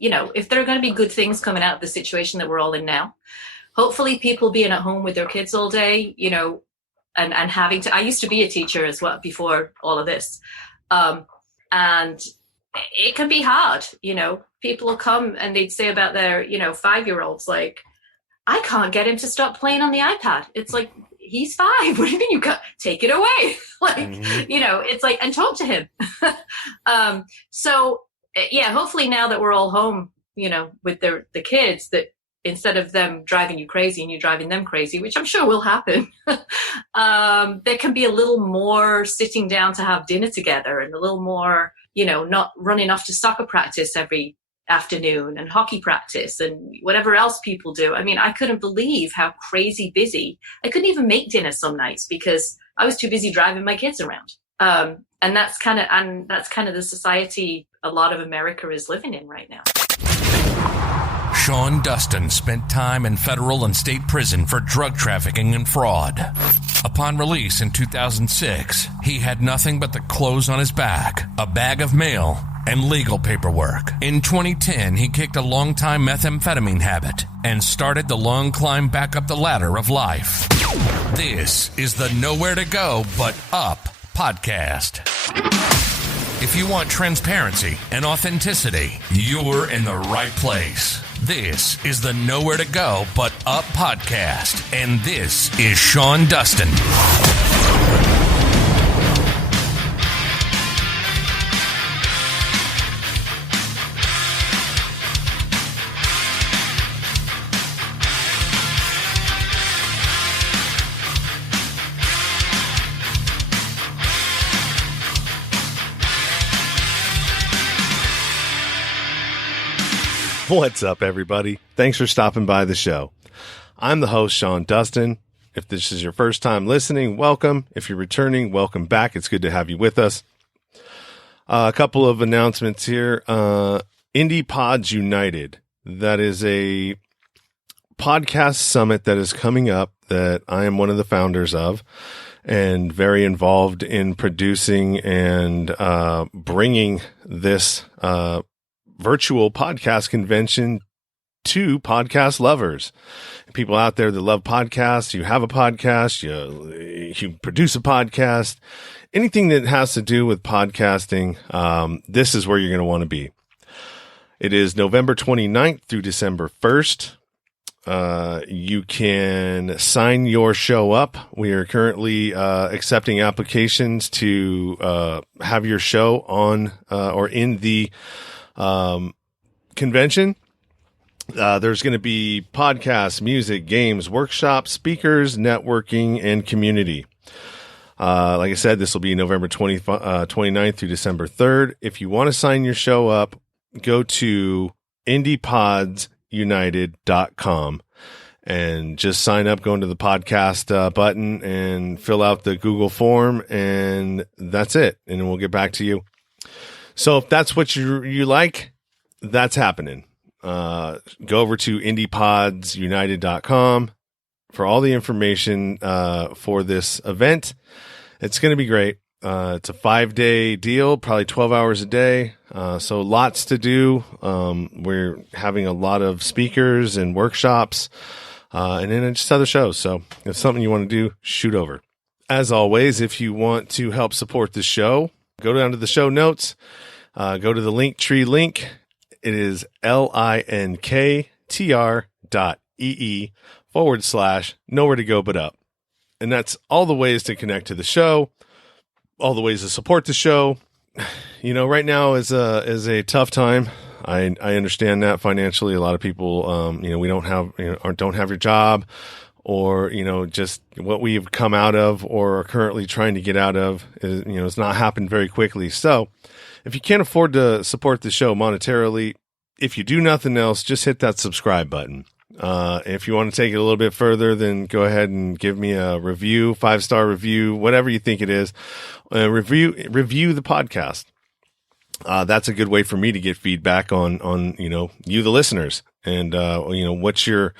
if there are going to be good things coming out of the situation that we're all in now, hopefully people being at home with their kids all day, and having to, I used to be a teacher as well before all of this. And it can be hard, people will come and they'd say about their, 5-year-olds, like, I can't get him to stop playing on the iPad. It's like, he's 5. What do you mean you can't? Take it away? It's like, and talk to him. So yeah, hopefully now that we're all home, with the kids, that instead of them driving you crazy and you driving them crazy, which I'm sure will happen, there can be a little more sitting down to have dinner together, and a little more, not running off to soccer practice every afternoon and hockey practice and whatever else people do. I mean, I couldn't believe how crazy busy. I couldn't even make dinner some nights because I was too busy driving my kids around. And that's kind of the society a lot of America is living in right now. Sean Dustin spent time in federal and state prison for drug trafficking and fraud. Upon release in 2006, he had nothing but the clothes on his back, a bag of mail, and legal paperwork. In 2010, he kicked a long-time methamphetamine habit and started the long climb back up the ladder of life. This is the Nowhere to Go But Up podcast. If you want transparency and authenticity, you're in the right place. This is the Nowhere to Go But Up podcast, and this is Sean Dustin. What's up, everybody? Thanks for stopping by the show. I'm the host, Sean Dustin. If this is your first time listening, welcome. If you're returning, welcome back. It's good to have you with us. A couple of announcements here. Indie Pods United. That is a podcast summit that is coming up that I am one of the founders of and very involved in producing and bringing this virtual podcast convention to podcast lovers. People out there that love podcasts, you have a podcast, you produce a podcast, anything that has to do with podcasting, this is where you're going to want to be. It is November 29th through December 1st. You can sign your show up. We are currently accepting applications to have your show on or in the convention. There's going to be podcasts, music, games, workshops, speakers, networking, and community. Like I said, this will be November 29th through December 3rd. If you want to sign your show up, go to indiepodsunited.com and just sign up, go into the podcast button and fill out the Google form, and that's it. And we'll get back to you. So if that's what you like, that's happening. Go over to indiepodsunited.com for all the information for this event. It's going to be great. It's a 5-day deal, probably 12 hours a day. So lots to do. We're having a lot of speakers and workshops, and then just other shows. So if it's something you want to do, shoot over. As always, if you want to help support the show, go down to the show notes. Go to the Linktree link. It is linktr.ee/nowhere to go but up. And that's all the ways to connect to the show, all the ways to support the show. Right now is a tough time. I understand that financially. A lot of people, we don't have, or don't have your job, or, just what we've come out of or are currently trying to get out of is, it's not happened very quickly. So if you can't afford to support the show monetarily, if you do nothing else, just hit that subscribe button. If you want to take it a little bit further, then go ahead and give me a review, 5-star review, whatever you think it is. Review the podcast. That's a good way for me to get feedback on you, the listeners, and what you're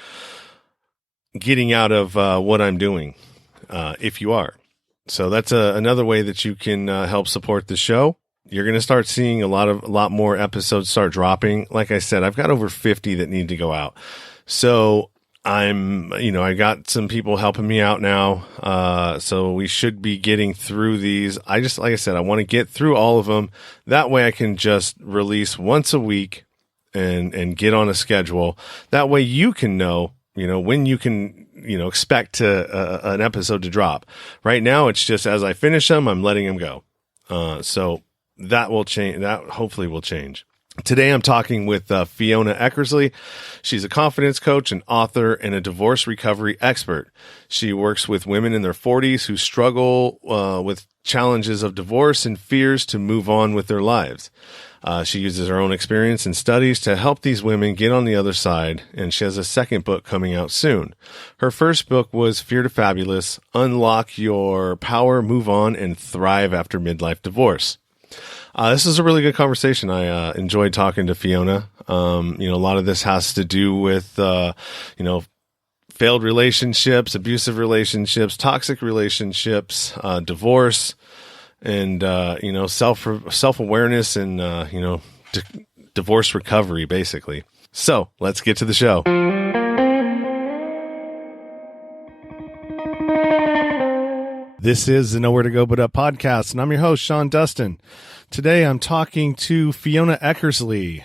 getting out of what I'm doing, if you are. So that's another way that you can help support the show. You're going to start seeing a lot more episodes start dropping. Like I said, I've got over 50 that need to go out. So I got some people helping me out now. So we should be getting through these. Like I said, I want to get through all of them. That way I can just release once a week and get on a schedule. That way you can know, when you can, expect an episode to drop. Right now, it's just as I finish them, I'm letting them go. So that will change. That hopefully will change. Today, I'm talking with Fiona Eckersley. She's a confidence coach, an author, and a divorce recovery expert. She works with women in their 40s who struggle with challenges of divorce and fears to move on with their lives. She uses her own experience and studies to help these women get on the other side, and she has a second book coming out soon. Her first book was Fear to Fabulous, Unlock Your Power, Move On, and Thrive After Midlife Divorce. This is a really good conversation. I enjoyed talking to Fiona. A lot of this has to do with, failed relationships, abusive relationships, toxic relationships, divorce, and, self-awareness and, divorce recovery, basically. So let's get to the show. This is the Nowhere to Go But Up podcast, and I'm your host, Sean Dustin. Today, I'm talking to Fiona Eckersley.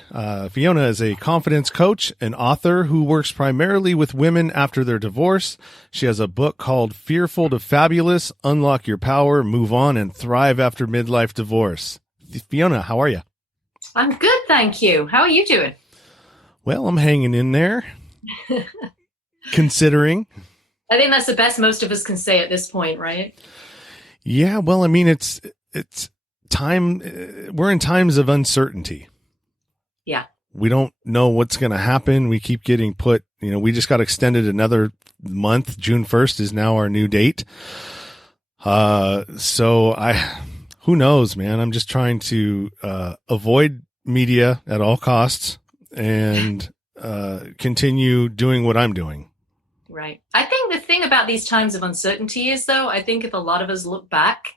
Fiona is a confidence coach and author who works primarily with women after their divorce. She has a book called Fearful to Fabulous, Unlock Your Power, Move On, and Thrive After Midlife Divorce. Fiona, how are you? I'm good, thank you. How are you doing? Well, I'm hanging in there, considering. I think that's the best most of us can say at this point, right? Yeah, well, I mean, it's time. We're in times of uncertainty. Yeah. We don't know what's going to happen. We keep getting put, we just got extended another month. June 1st is now our new date. Who knows, man? I'm just trying to avoid media at all costs and continue doing what I'm doing. Right. I think the thing about these times of uncertainty is, though, I think if a lot of us look back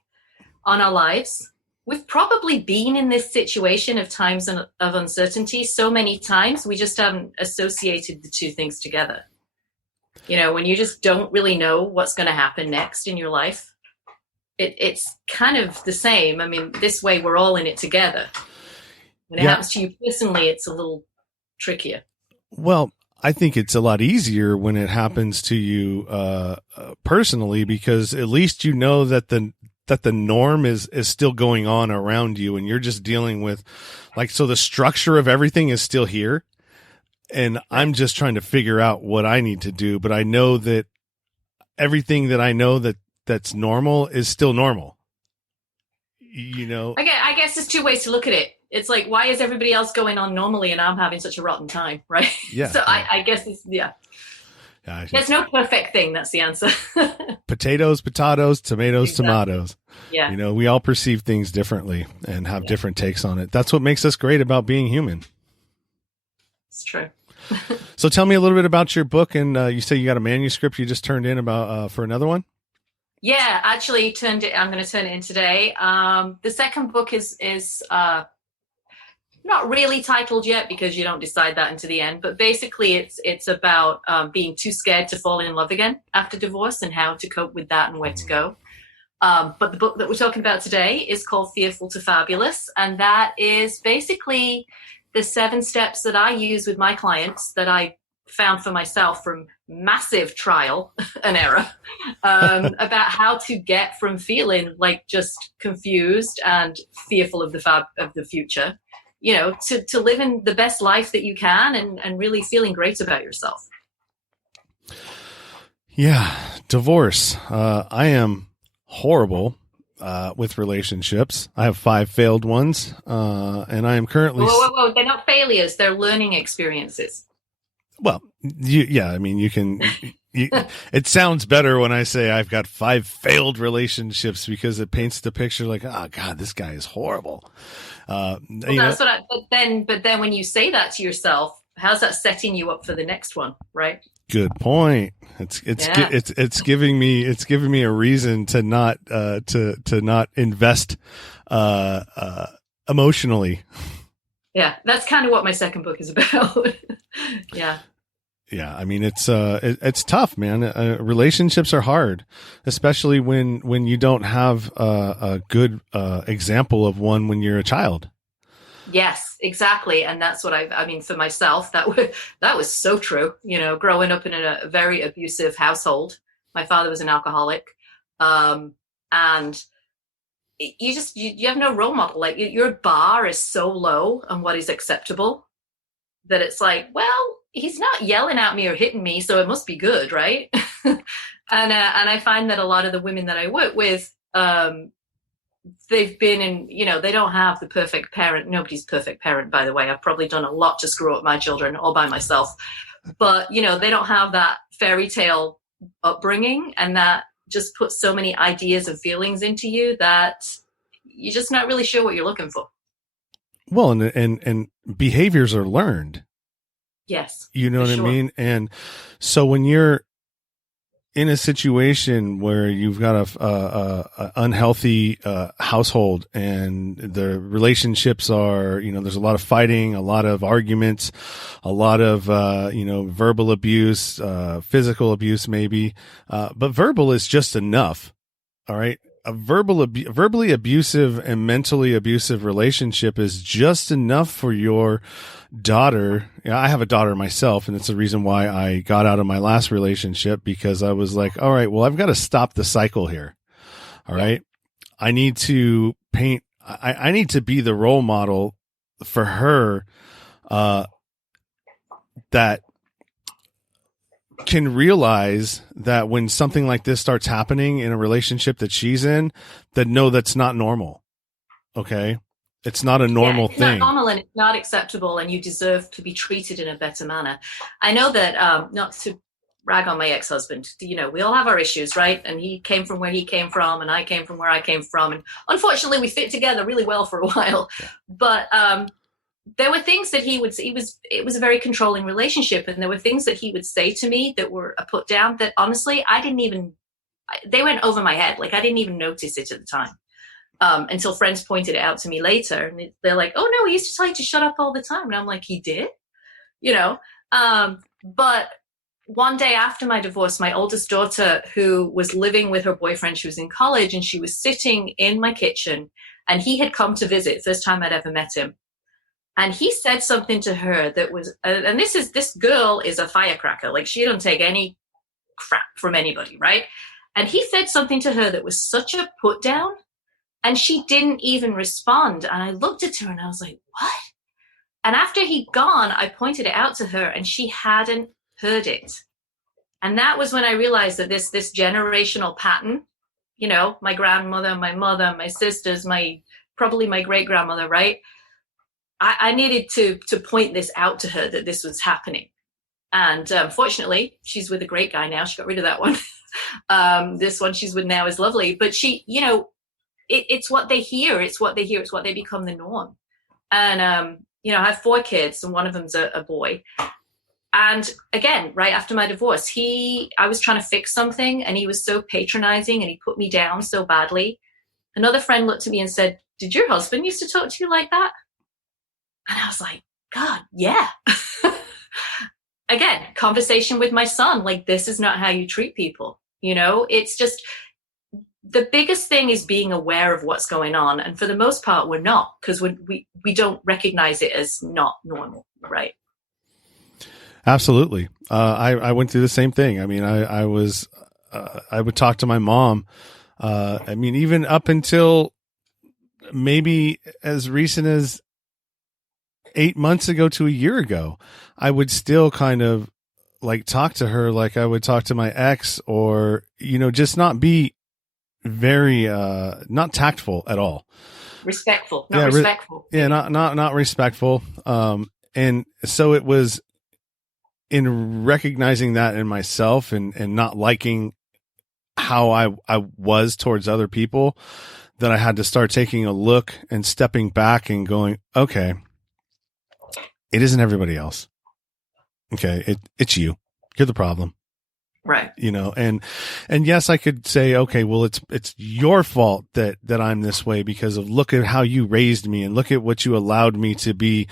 on our lives, we've probably been in this situation of times of uncertainty so many times, we just haven't associated the two things together. When you just don't really know what's going to happen next in your life, it's kind of the same. I mean, this way we're all in it together. When it happens to you personally, it's a little trickier. Well, I think it's a lot easier when it happens to you personally, because at least you know that the norm is still going on around you, and you're just dealing with so the structure of everything is still here, and I'm just trying to figure out what I need to do. But I know that everything that I know that's normal is still normal. I guess there's two ways to look at it. It's like, why is everybody else going on normally and I'm having such a rotten time, right? Yeah. So I guess it's, there's no perfect thing. That's the answer. Potatoes, tomatoes, exactly. Tomatoes. Yeah. We all perceive things differently and have different takes on it. That's what makes us great about being human. It's true. So tell me a little bit about your book. And you say you got a manuscript you just turned in about for another one? Yeah, actually I'm going to turn it in today. The second book is not really titled yet, because you don't decide that into the end. But basically, it's about being too scared to fall in love again after divorce and how to cope with that and where to go. But the book that we're talking about today is called Fearful to Fabulous. And that is basically the 7 steps that I use with my clients that I found for myself from massive trial and error about how to get from feeling like just confused and fearful of the future, to living the best life that you can and really feeling great about yourself. Yeah. Divorce. I am horrible with relationships. I have 5 failed ones. And I am currently... Whoa. They're not failures. They're learning experiences. Well, you can... it sounds better when I say I've got 5 failed relationships, because it paints the picture like, oh God, this guy is horrible. But then when you say that to yourself, how's that setting you up for the next one, right? Good point. It's giving me a reason to not invest emotionally. Yeah, that's kind of what my second book is about. Yeah. Yeah, I mean it's tough, man. Relationships are hard, especially when you don't have a good example of one when you're a child. Yes, exactly. And that's what I mean, for myself, that was so true. You know, growing up in a very abusive household. My father was an alcoholic. And you have no role model. Like your bar is so low on what is acceptable that it's like, well, he's not yelling at me or hitting me, so it must be good, right? And I find that a lot of the women that I work with, they've been in, they don't have the perfect parent. Nobody's perfect parent, by the way. I've probably done a lot to screw up my children all by myself, but they don't have that fairy tale upbringing, and that just puts so many ideas and feelings into you that you're just not really sure what you're looking for. Well, and behaviors are learned. Yes. You know what sure. I mean? And so when you're in a situation where you've got a unhealthy household, and the relationships are, there's a lot of fighting, a lot of arguments, a lot of verbal abuse, physical abuse maybe, but verbal is just enough. All right. A verbally abusive and mentally abusive relationship is just enough for your daughter. I have a daughter myself, and it's the reason why I got out of my last relationship, because I was like, all right, well, I've got to stop the cycle here. All right. I need to I need to be the role model for her, that can realize that when something like this starts happening in a relationship that she's in, that no, that's not normal. Okay. It's not a normal it's thing. Not normal, and it's not acceptable, and you deserve to be treated in a better manner. I know that, not to rag on my ex-husband, we all have our issues, right? And he came from where he came from, and I came from where I came from. And unfortunately, we fit together really well for a while. But there were things that he would say. It was a very controlling relationship, and there were things that he would say to me that were a put down that honestly they went over my head. Like I didn't even notice it at the time, until friends pointed it out to me later, and they're like, "Oh no, he used to tell you to shut up all the time," and I'm like, "He did," But one day after my divorce, my oldest daughter, who was living with her boyfriend, she was in college, and she was sitting in my kitchen, and he had come to visit, first time I'd ever met him. And he said something to her that was, and this girl is a firecracker. Like she don't take any crap from anybody, right? And he said something to her that was such a put down, and she didn't even respond. And I looked at her and I was like, what? And after he'd gone, I pointed it out to her, and she hadn't heard it. And that was when I realized that this generational pattern, my grandmother, my mother, my sisters, probably my great grandmother, right? I needed to point this out to her, that this was happening. And fortunately, she's with a great guy now. She got rid of that one. This one she's with now is lovely. But she, it's what they hear. It's what they hear. It's what they become the norm. And, I have 4 kids, and one of them's a boy. And again, right after my divorce, I was trying to fix something, and he was so patronizing, and he put me down so badly. Another friend looked at me and said, "Did your husband used to talk to you like that?" And I was like, God, yeah. Again, conversation with my son, like, this is not how you treat people. It's just, the biggest thing is being aware of what's going on. And for the most part, we're not, because we don't recognize it as not normal, right? Absolutely. I went through the same thing. I mean, I would talk to my mom. Even up until maybe as recent as 8 months ago to a year ago, I would still kind of like talk to her like I would talk to my ex, or, just not be very, not tactful at all. Respectful, not respectful. Not respectful. And so it was in recognizing that in myself, and not liking how I was towards other people, that I had to start taking a look and stepping back and going, okay, it isn't everybody else. Okay. It's you. You're the problem. Right. And yes, I could say, okay, well, it's your fault that I'm this way because of look at how you raised me and look at what you allowed me to be,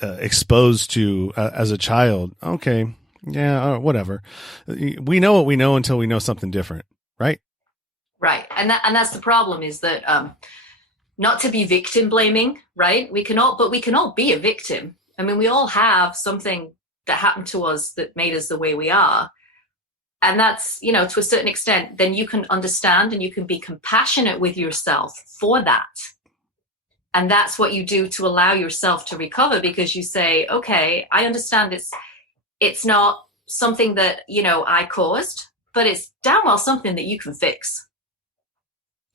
exposed to as a child. Okay. Yeah. Whatever. We know what we know until we know something different. Right. Right. And that's the problem is that, not to be victim blaming, right? We can all be a victim. I mean, we all have something that happened to us that made us the way we are. And that's, to a certain extent, then you can understand and you can be compassionate with yourself for that. And that's what you do to allow yourself to recover, because you say, okay, I understand it's not something that, I caused, but it's damn well something that you can fix.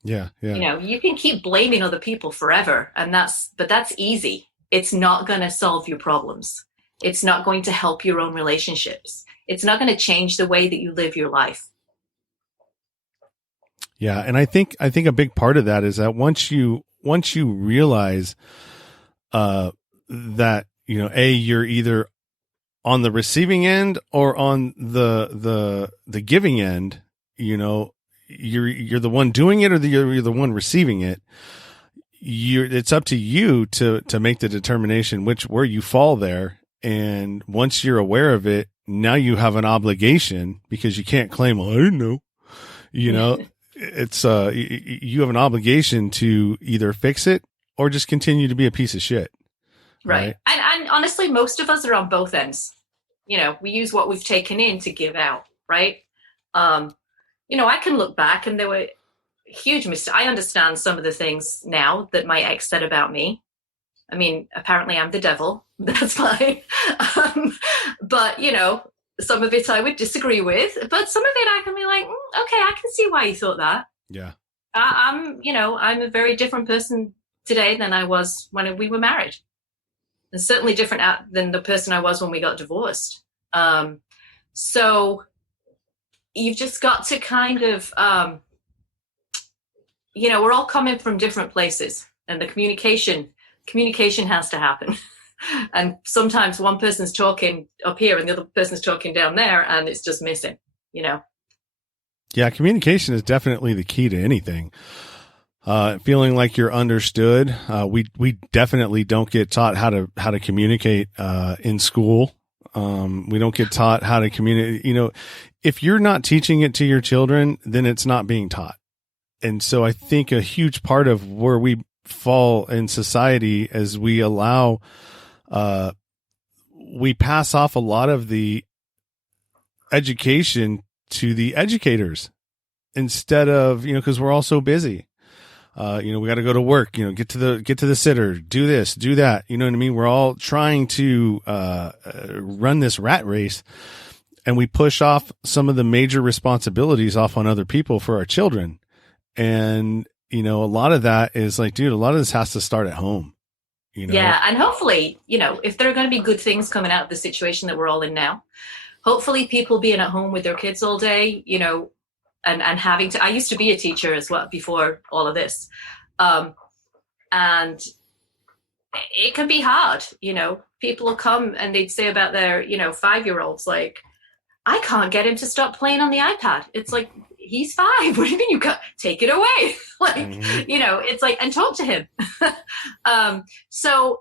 Yeah. You can keep blaming other people forever, but that's easy. It's not going to solve your problems. It's not going to help your own relationships. It's not going to change the way that you live your life. Yeah, and I think a big part of that is that once you realize that you're either on the receiving end or on the giving end, you're the one doing it or you're the one receiving it. It's up to you to make the determination where you fall there. And once you're aware of it, now you have an obligation, because you can't claim, well, I didn't know, it's, you have an obligation to either fix it or just continue to be a piece of shit. Right. And honestly, most of us are on both ends. We use what we've taken in to give out. Right. I can look back and there were huge mistakes. I understand some of the things now that my ex said about me. I mean, apparently I'm the devil. That's fine. But, some of it I would disagree with, but some of it I can be like, okay, I can see why you thought that. Yeah. I'm a very different person today than I was when we were married. And certainly different than the person I was when we got divorced. So you've just got to kind of, we're all coming from different places, and the communication has to happen. And sometimes one person's talking up here and the other person's talking down there, and it's just missing, Yeah, communication is definitely the key to anything. Feeling like you're understood. We definitely don't get taught how to communicate in school. We don't get taught how to communicate. If you're not teaching it to your children, then it's not being taught. And so I think a huge part of where we fall in society is we allow, we pass off a lot of the education to the educators instead of, because we're all so busy. We got to go to work, get to the sitter, do this, do that. You know what I mean? We're all trying to, run this rat race, and we push off some of the major responsibilities off on other people for our children. And, a lot of that is like, dude, a lot of this has to start at home. Yeah. And hopefully, if there are going to be good things coming out of the situation that we're all in now, hopefully people being at home with their kids all day, and having to, I used to be a teacher as well before all of this. And it can be hard, people will come and they'd say about their, 5-year-olds, like, I can't get him to stop playing on the iPad. It's like, he's 5. What do you mean you can't take it away? It's like, and talk to him. So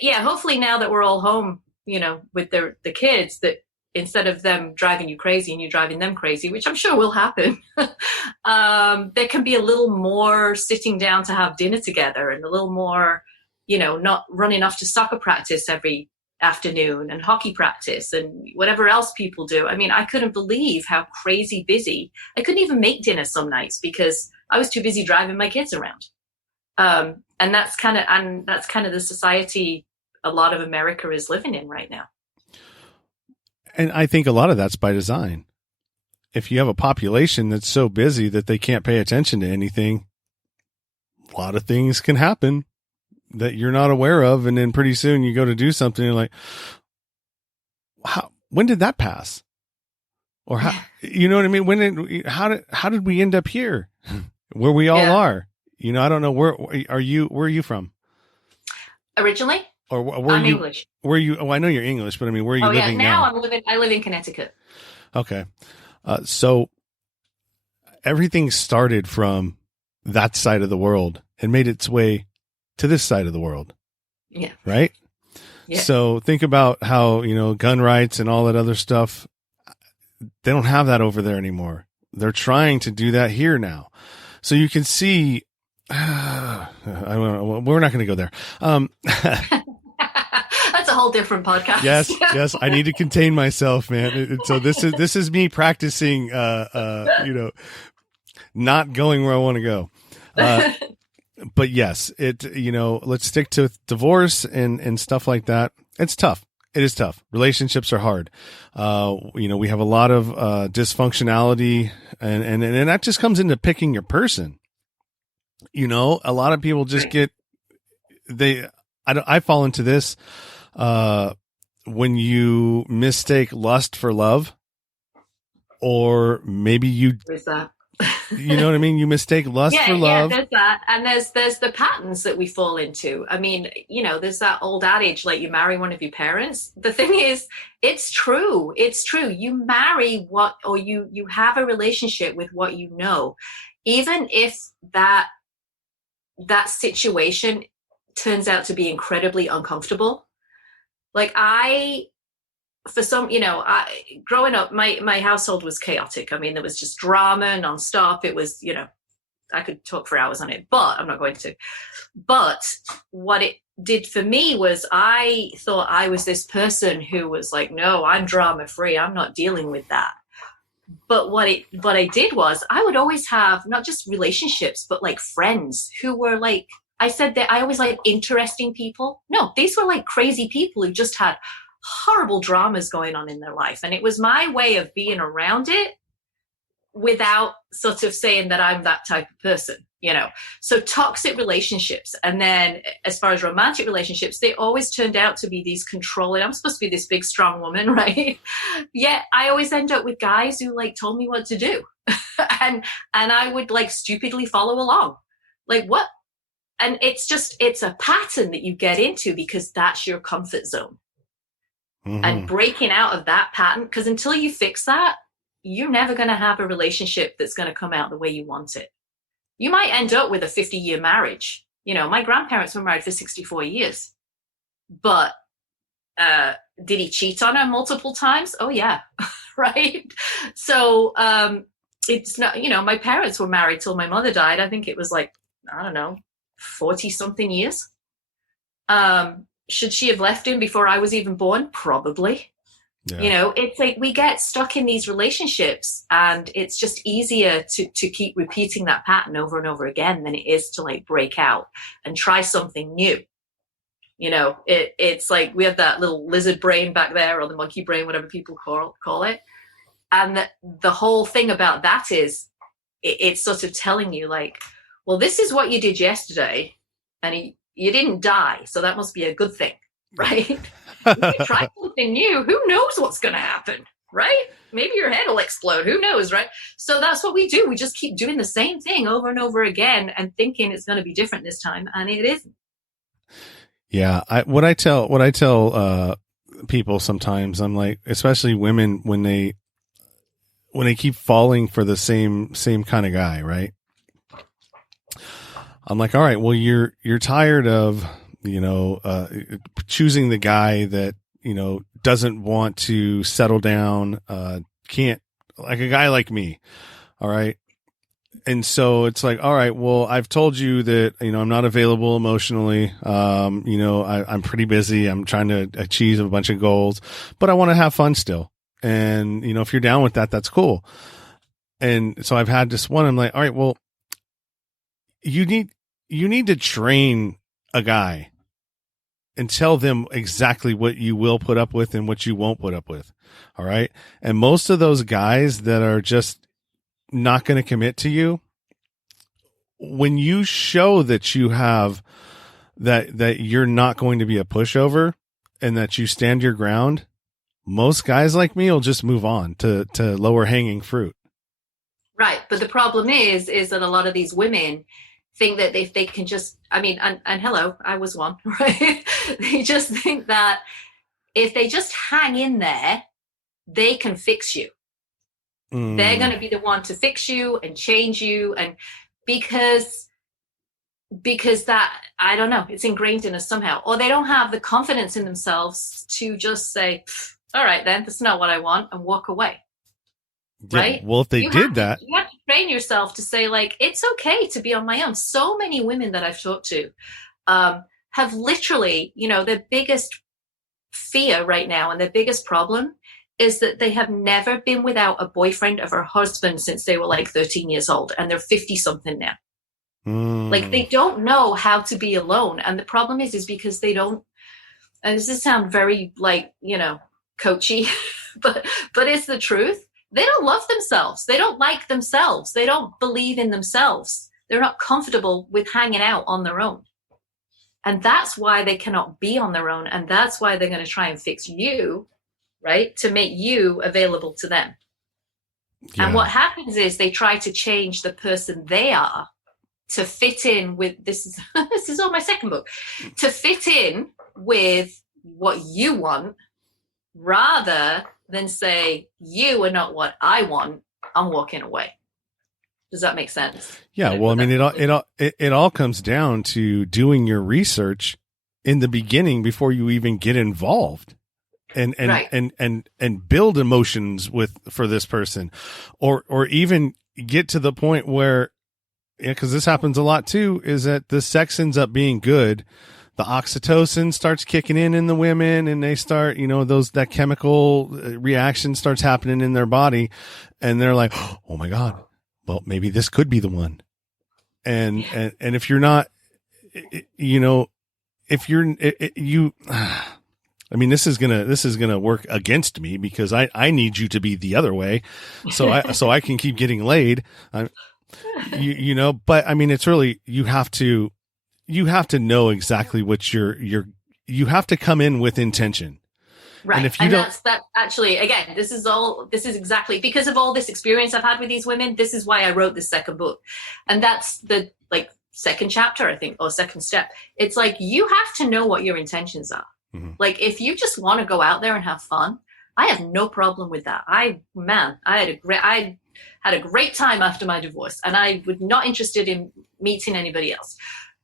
yeah, hopefully now that we're all home, with the kids, that instead of them driving you crazy and you driving them crazy, which I'm sure will happen, there can be a little more sitting down to have dinner together, and a little more, not running off to soccer practice every afternoon and hockey practice and whatever else people do. I mean, I couldn't believe how crazy busy. I couldn't even make dinner some nights because I was too busy driving my kids around. And that's kind of the society a lot of America is living in right now. And I think a lot of that's by design. If you have a population that's so busy that they can't pay attention to anything, a lot of things can happen that you're not aware of. And then pretty soon you go to do something, and you're like, when did that pass? Or how, you know what I mean? How did we end up here where we all are? I don't know. Where are you from? Originally? Or where I'm you, English. Where you, I know you're English, but I mean, where are you living now? I live in Connecticut. Okay. So everything started from that side of the world and made its way to this side of the world. Yeah. Right? Yeah. So think about how, gun rights and all that other stuff, they don't have that over there anymore. They're trying to do that here now. So you can see, we're not going to go there. That's a whole different podcast. Yes. I need to contain myself, man. So this is me practicing, not going where I want to go. But yes, let's stick to divorce and stuff like that. It's tough. It is tough. Relationships are hard. We have a lot of dysfunctionality, and that just comes into picking your person. A lot of people just I fall into this when you mistake lust for love, or maybe Where's that? You know what I mean? You mistake lust for love. Yeah, there's that. And there's the patterns that we fall into. I mean, there's that old adage, like, you marry one of your parents. The thing is, it's true. It's true. You marry you have a relationship with what you know. Even if that situation turns out to be incredibly uncomfortable. Like growing up, my household was chaotic. I mean, there was just drama nonstop. It was, I could talk for hours on it, but I'm not going to. But what it did for me was, I thought I was this person who was like, no, I'm drama free. I'm not dealing with that. But what I did was, I would always have not just relationships, but like friends who were like, I said that I always like interesting people. No, these were like crazy people who just had horrible dramas going on in their life. And it was my way of being around it without sort of saying that I'm that type of person, So toxic relationships. And then as far as romantic relationships, they always turned out to be these controlling, I'm supposed to be this big, strong woman, right? Yet I always end up with guys who like told me what to do. and I would like stupidly follow along. Like, what? And it's a pattern that you get into because that's your comfort zone. Mm-hmm. And breaking out of that pattern, because until you fix that, you're never going to have a relationship that's going to come out the way you want it. You might end up with a 50-year marriage. My grandparents were married for 64 years. But did he cheat on her multiple times? Oh, yeah. Right? So it's not, my parents were married till my mother died. I think it was like, I don't know, 40-something years. Should she have left him before I was even born? Probably. Yeah. It's like we get stuck in these relationships, and it's just easier to keep repeating that pattern over and over again than it is to like break out and try something new. It's like we have that little lizard brain back there, or the monkey brain, whatever people call it. And the whole thing about that is it's sort of telling you like, well, this is what you did yesterday, and you didn't die, so that must be a good thing, right? You try something new, who knows what's going to happen, right? Maybe your head will explode, who knows, right? So that's what we do. We just keep doing the same thing over and over again and thinking it's going to be different this time, and it isn't. Yeah, what I tell people sometimes, I'm like, especially women, when they keep falling for the same kind of guy, right? I'm like, all right, well, you're tired of, choosing the guy that, doesn't want to settle down, can't, like a guy like me. All right. And so it's like, all right, well, I've told you that, I'm not available emotionally. I'm pretty busy. I'm trying to achieve a bunch of goals, but I want to have fun still. And, if you're down with that, that's cool. And so I've had this one, I'm like, all right, well, you need to train a guy and tell them exactly what you will put up with and what you won't put up with. All right. And most of those guys that are just not going to commit to you, when you show that you have that you're not going to be a pushover and that you stand your ground, most guys like me will just move on to lower hanging fruit. Right. But the problem is that a lot of these women think that if they can just, and hello, I was one, right? They just think that if they just hang in there, they can fix you. They're going to be the one to fix you and change you. And because that, I don't know, it's ingrained in us somehow, or they don't have the confidence in themselves to just say, all right, then that's not what I want, and walk away. Yeah, right? well, if they You did that, you have to train yourself to say, like, it's okay to be on my own. So many women that I've talked to have literally, their biggest fear right now and their biggest problem is that they have never been without a boyfriend or a husband since they were like 13 years old, and they're 50 something now. Like, they don't know how to be alone. And the problem is because they don't, and this sounds very like, coachy, but it's the truth. They don't love themselves. They don't like themselves. They don't believe in themselves. They're not comfortable with hanging out on their own. And that's why they cannot be on their own. And that's why they're going to try and fix you, right? To make you available to them. Yeah. And what happens is they try to change the person they are to fit in with, this is on my second book, to fit in with what you want, rather than say, you are not what I want, I'm walking away. Does that make sense? Yeah. Well, I mean, it all comes down to doing your research in the beginning before you even get involved and build emotions for this person, or even get to the point where, because this happens a lot too, is that the sex ends up being good. The oxytocin starts kicking in the women, and they start, that chemical reaction starts happening in their body, and they're like, oh my God, well, maybe this could be the one. And if you're not, if you're, I mean, this is gonna work against me, because I need you to be the other way. So I can keep getting laid. But I mean, it's really, you have to know exactly what you have to come in with intention. Right. And if you that's actually, again, this is exactly because of all this experience I've had with these women. This is why I wrote this second book. And that's the second chapter, I think, or second step. It's like, you have to know what your intentions are. Mm-hmm. Like, if you just want to go out there and have fun, I have no problem with that. I had a great time after my divorce, and I was not interested in meeting anybody else.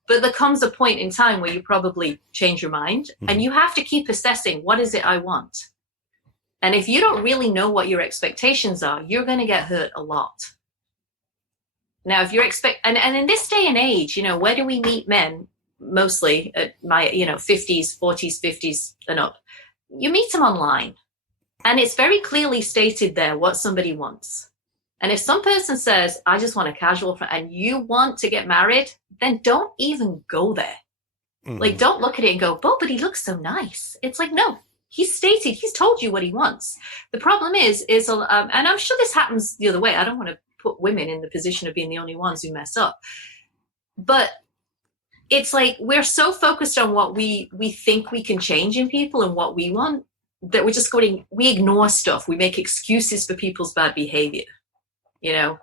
But there comes a point in time where you probably change your mind, mm-hmm. and you have to keep assessing, what is it I want? And if you don't really know what your expectations are, you're going to get hurt a lot. Now, if you're and in this day and age, where do we meet men? Mostly at my, 50s, 40s, 50s and up. You meet them online, and it's very clearly stated there what somebody wants. And if some person says, I just want a casual friend, and you want to get married, then don't even go there. Mm-hmm. Like, don't look at it and go, oh, but he looks so nice. It's like, no, he's told you what he wants. The problem is, and I'm sure this happens the other way. I don't want to put women in the position of being the only ones who mess up. But it's like, we're so focused on what we think we can change in people and what we want, that we ignore stuff. We make excuses for people's bad behavior. And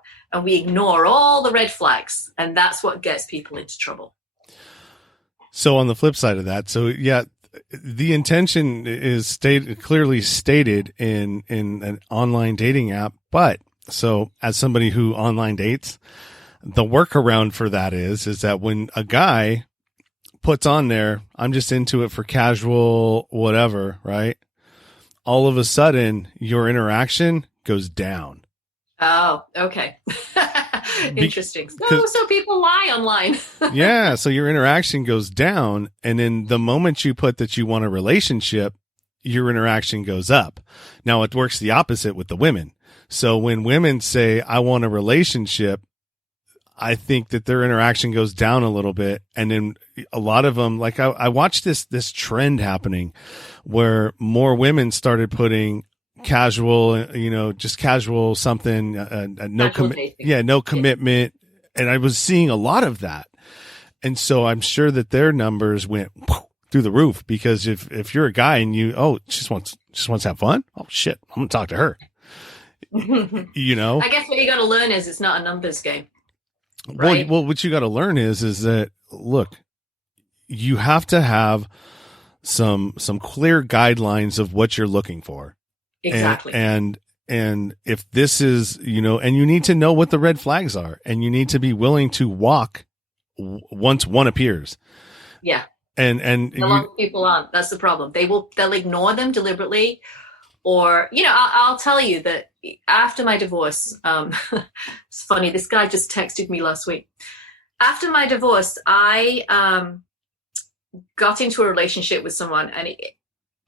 we ignore all the red flags, and that's what gets people into trouble. So on the flip side of that, the intention is clearly stated in an online dating app. But so as somebody who online dates, the workaround for that is that when a guy puts on there, I'm just into it for casual, whatever, right? All of a sudden your interaction goes down. Oh, okay. Interesting. So people lie online. Yeah. So your interaction goes down. And then the moment you put that you want a relationship, your interaction goes up. Now it works the opposite with the women. So when women say, I want a relationship, I think that their interaction goes down a little bit. And then a lot of them, like I watched this trend happening where more women started putting casual, just casual something, no commitment. And I was seeing a lot of that. And so I'm sure that their numbers went through the roof, because if you're a guy and just wants to have fun. Oh shit, I'm gonna talk to her. I guess what you got to learn is it's not a numbers game. Right? Well, what you got to learn is that, look, you have to have some clear guidelines of what you're looking for. Exactly. And And if this is, and you need to know what the red flags are, and you need to be willing to walk once one appears. Yeah. And a lot of people aren't. That's the problem. They'll ignore them deliberately. Or, I'll tell you that after my divorce, it's funny, this guy just texted me last week. After my divorce, I got into a relationship with someone, and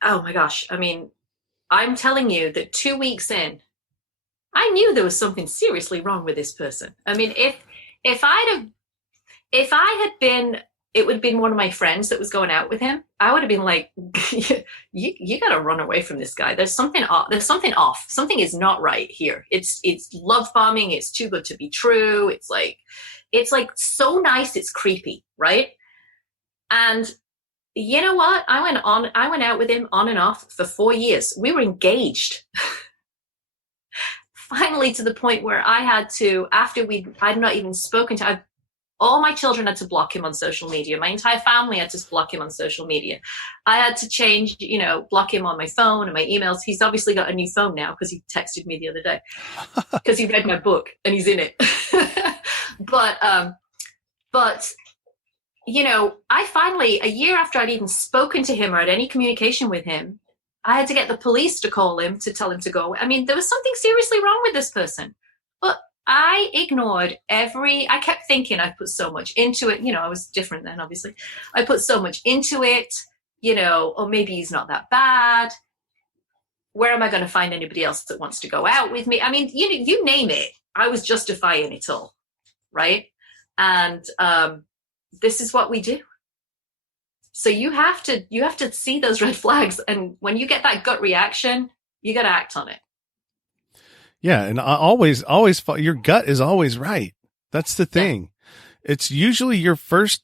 oh my gosh, I mean, I'm telling you that 2 weeks in, I knew there was something seriously wrong with this person. I mean, if I had been, it would have been one of my friends that was going out with him, I would have been like, you got to run away from this guy. There's something off. Something is not right here. It's love bombing. It's too good to be true. It's like so nice. It's creepy. Right. And you know what? I went out with him on and off for 4 years. We were engaged. Finally, to the point where I had to, after I'd not even spoken to, all my children had to block him on social media. My entire family had to block him on social media. I had to change, block him on my phone and my emails. He's obviously got a new phone now because he texted me the other day because he read my book and he's in it. But I finally, a year after I'd even spoken to him or had any communication with him, I had to get the police to call him to tell him to go. I mean, there was something seriously wrong with this person. But I ignored I kept thinking I put so much into it. I was different then, obviously. I put so much into it, or maybe he's not that bad. Where am I going to find anybody else that wants to go out with me? I mean, you name it. I was justifying it all, right? And this is what we do. So you have to see those red flags. And when you get that gut reaction, you got to act on it. Yeah. And I always, your gut is always right. That's the thing. Yeah. It's usually your first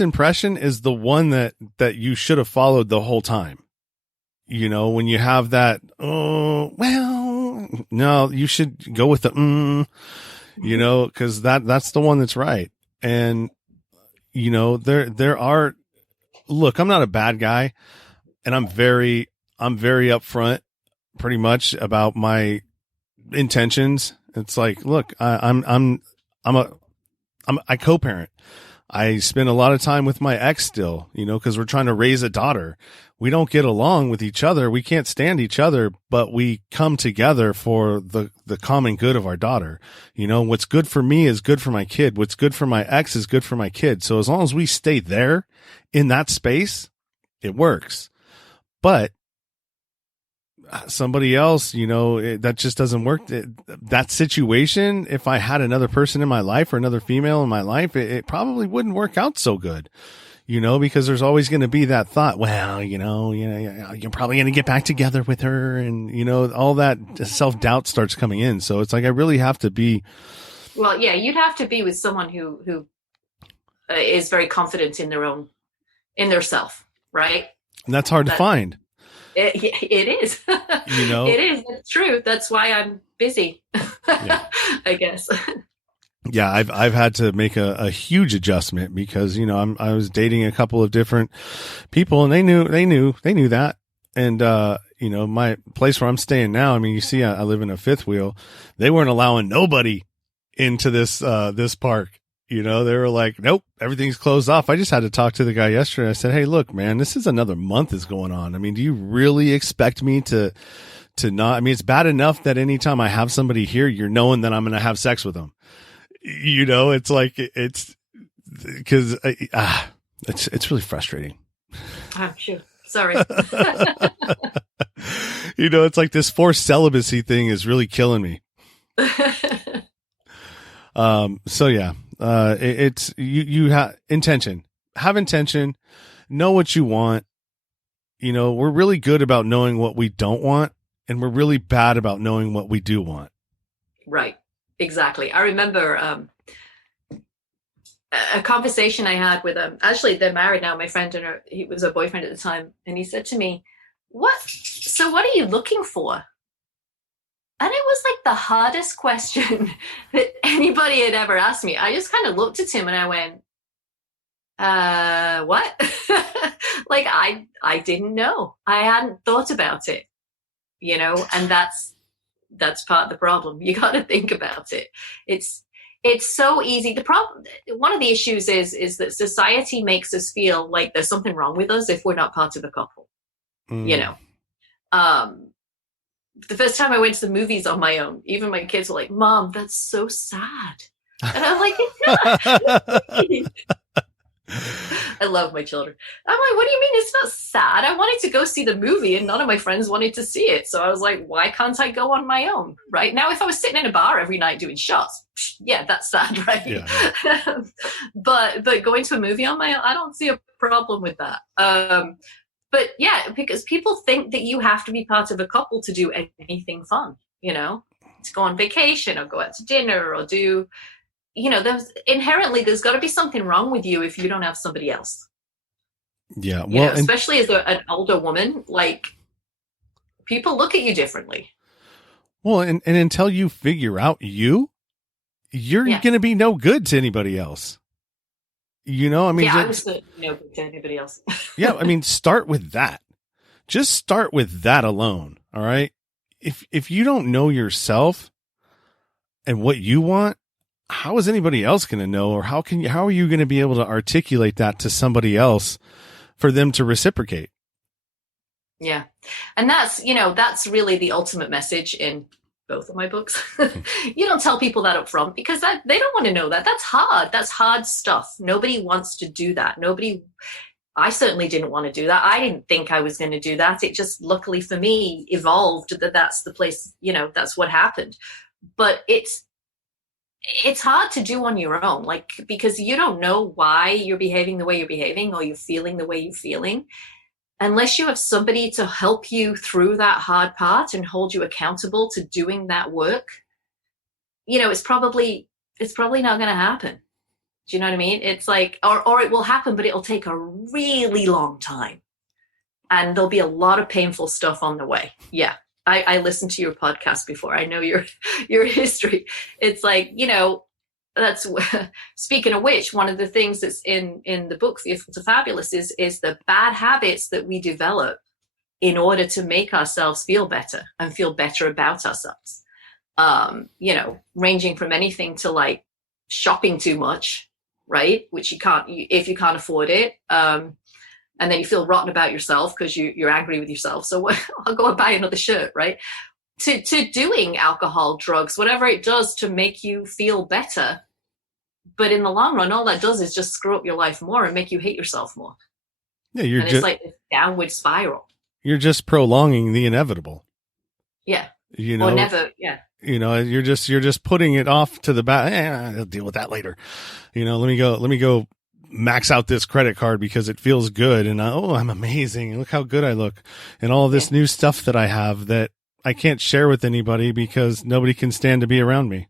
impression is the one that you should have followed the whole time. When you have that, oh, well, no, you should go with the, cause that's the one that's right. And, there are, look, I'm not a bad guy, and I'm very upfront pretty much about my intentions. It's like, look, I co-parent. I spend a lot of time with my ex still, because we're trying to raise a daughter. We don't get along with each other. We can't stand each other, but we come together for the common good of our daughter. What's good for me is good for my kid. What's good for my ex is good for my kid. So as long as we stay there in that space, it works. But somebody else, that just doesn't work. That situation, if I had another person in my life or another female in my life, it probably wouldn't work out so good, because there's always going to be that thought, well, you're probably going to get back together with her. And, all that self-doubt starts coming in. So it's like, I really have to be. Well, yeah, you'd have to be with someone who is very confident in their self. Right. And that's hard to find. It is. It is. It's true. That's why I'm busy. Yeah. I guess. Yeah, I've had to make a huge adjustment because I was dating a couple of different people, and they knew that. And my place where I'm staying now, I mean, you see, I live in a fifth wheel. They weren't allowing nobody into this park. They were like, nope, everything's closed off. I just had to talk to the guy yesterday. I said, hey, look, man, this is another month is going on. I mean, do you really expect me to not? I mean, it's bad enough that anytime I have somebody here, you're knowing that I'm going to have sex with them. It's like, it's because it's really frustrating. I'm sure. Sorry. It's like this forced celibacy thing is really killing me. So yeah. It's you have intention, know what you want. We're really good about knowing what we don't want, and we're really bad about knowing what we do want. Right. Exactly. I remember, a conversation I had with actually they're married now, my friend, and he was her boyfriend at the time. And he said to me, what are you looking for? And it was like the hardest question that anybody had ever asked me. I just kind of looked at him and I went, what? Like, I didn't know. I hadn't thought about it, and that's That's part of the problem. You got to think about it. It's so easy. The problem, one of the issues is that society makes us feel like there's something wrong with us if we're not part of a couple. You know, the first time I went to the movies on my own, even my kids were like, "Mom, that's so sad," and I'm like, "It's not." I love my children. I'm like, what do you mean it's not sad? I wanted to go see the movie and none of my friends wanted to see it. So I was like, why can't I go on my own? Right now, if I was sitting in a bar every night doing shots, yeah, that's sad, right? Yeah. but going to a movie on my own, I don't see a problem with that. But yeah, because people think that you have to be part of a couple to do anything fun, you know, to go on vacation or go out to dinner or do, you know, there's got to be something wrong with you if you don't have somebody else. Yeah. Well, you know, especially as an older woman, like people look at you differently. Well, and until you figure out you're going to be no good to anybody else. You know, I mean, I was no good to anybody else. Yeah. I mean, start with that. Just start with that alone. All right. If you don't know yourself and what you want, how is anybody else going to know, or how are you going to be able to articulate that to somebody else for them to reciprocate? Yeah. And that's really the ultimate message in both of my books. You don't tell people that up front because they don't want to know that. That's hard. That's hard stuff. Nobody wants to do that. I certainly didn't want to do that. I didn't think I was going to do that. It just luckily for me evolved that's the place, you know, that's what happened. But it's hard to do on your own, like, because you don't know why you're behaving the way you're behaving or you're feeling the way you're feeling unless you have somebody to help you through that hard part and hold you accountable to doing that work. You know, it's probably not going to happen. Do you know what I mean? It's like, or it will happen, but it'll take a really long time and there'll be a lot of painful stuff on the way. Yeah. I listened to your podcast before. I know your history. It's like, you know, that's speaking of which, one of the things that's in the book, Fearful to Fabulous, is the bad habits that we develop in order to make ourselves feel better and feel better about ourselves. You know, ranging from anything to like shopping too much, right? Which you can't, if you can't afford it. And then you feel rotten about yourself because you're angry with yourself. So I'll go and buy another shirt, right? To doing alcohol, drugs, whatever it does to make you feel better. But in the long run, all that does is just screw up your life more and make you hate yourself more. Yeah, it's like a downward spiral. You're just prolonging the inevitable. Yeah. You know, or never. Yeah. You know, you're just putting it off to the back. I'll deal with that later. You know, let me go max out this credit card because it feels good. And I'm amazing. Look how good I look. And all of this new stuff that I have that I can't share with anybody because nobody can stand to be around me.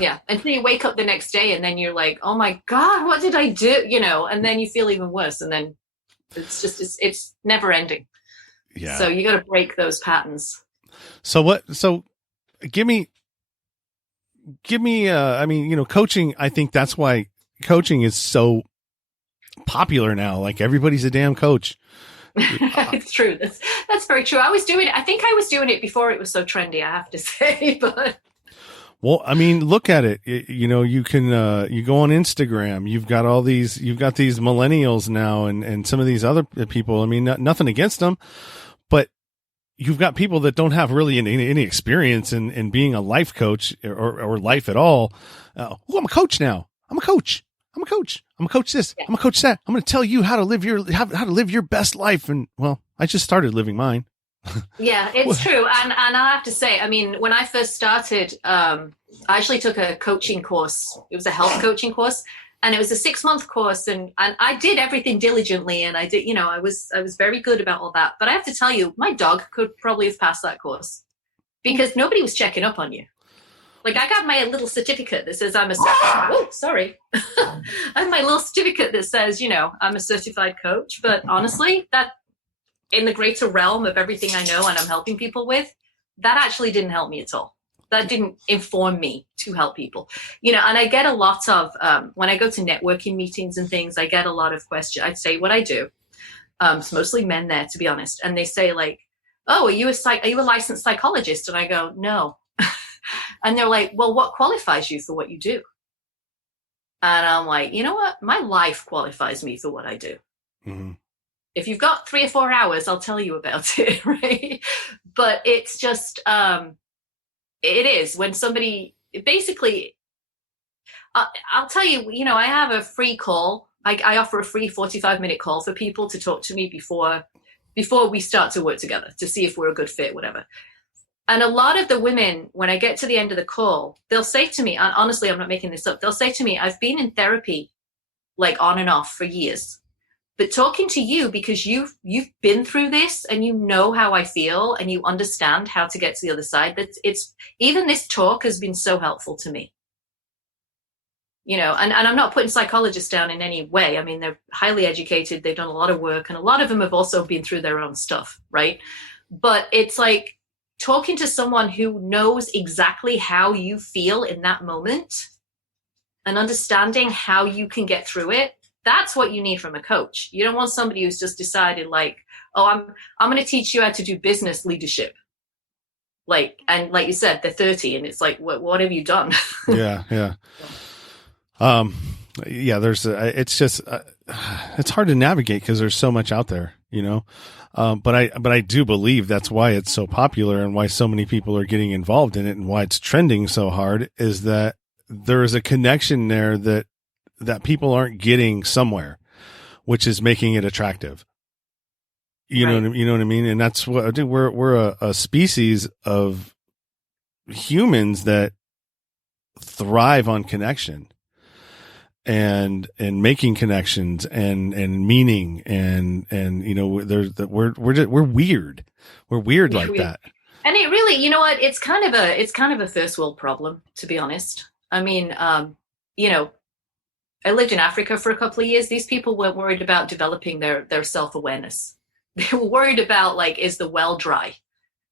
Yeah. Until you wake up the next day and then you're like, oh my God, what did I do? You know, and then you feel even worse. And then it's never ending. Yeah. So you got to break those patterns. So give me, I mean, you know, coaching, I think that's why coaching is so popular now. Like everybody's a damn coach. It's true. That's very true. I think I was doing it before it was so trendy, I have to say, but. Well, I mean, look at it. You know, you can, you go on Instagram, you've got these millennials now and some of these other people. I mean, nothing against them, but you've got people that don't have really any experience in being a life coach or life at all. I'm a coach now. I'm a coach. I'm a coach. I'm a coach this. Yeah. I'm a coach that. I'm going to tell you how to live your best life. And well, I just started living mine. Yeah, it's true. And I have to say, I mean, when I first started, I actually took a coaching course. It was a health coaching course and it was a 6-month course. And I did everything diligently. And I did, you know, I was very good about all that. But I have to tell you, my dog could probably have passed that course because nobody was checking up on you. Like I got my little certificate that says I'm a I have my little certificate that says, you know, I'm a certified coach. But honestly, that in the greater realm of everything I know and I'm helping people with, that actually didn't help me at all. That didn't inform me to help people. You know, and I get a lot of, when I go to networking meetings and things, I get a lot of questions. I'd say what I do. It's mostly men there, to be honest. And they say like, oh, are you a licensed psychologist? And I go, no. And they're like, well, what qualifies you for what you do? And I'm like, you know what? My life qualifies me for what I do. Mm-hmm. If you've got 3 or 4 hours, I'll tell you about it, right? But it's just, it is when somebody basically, I'll tell you, you know, I have a free call. I offer a free 45-minute call for people to talk to me before we start to work together to see if we're a good fit, whatever. And a lot of the women, when I get to the end of the call, they'll say to me, and honestly, I'm not making this up, they'll say to me, I've been in therapy like on and off for years. But talking to you, because you've been through this and you know how I feel and you understand how to get to the other side, that it's even this talk has been so helpful to me. You know, and I'm not putting psychologists down in any way. I mean, they're highly educated. They've done a lot of work, and a lot of them have also been through their own stuff, right? But it's like talking to someone who knows exactly how you feel in that moment and understanding how you can get through it. That's what you need from a coach. You don't want somebody who's just decided like, oh, I'm going to teach you how to do business leadership. Like, and like you said, they're 30 and it's like, what have you done? Yeah. Yeah, it's just, it's hard to navigate because there's so much out there, you know? But I do believe that's why it's so popular and why so many people are getting involved in it and why it's trending so hard is that there is a connection there that people aren't getting somewhere, which is making it attractive. You know what I mean? And that's what we're a species of humans that thrive on connection and making connections and meaning and you know, we're weird. We're weird like that. And it really, you know what? It's kind of a first world problem, to be honest. I mean, you know, I lived in Africa for a couple of years. These people weren't worried about developing their self-awareness. They were worried about like, is the well dry?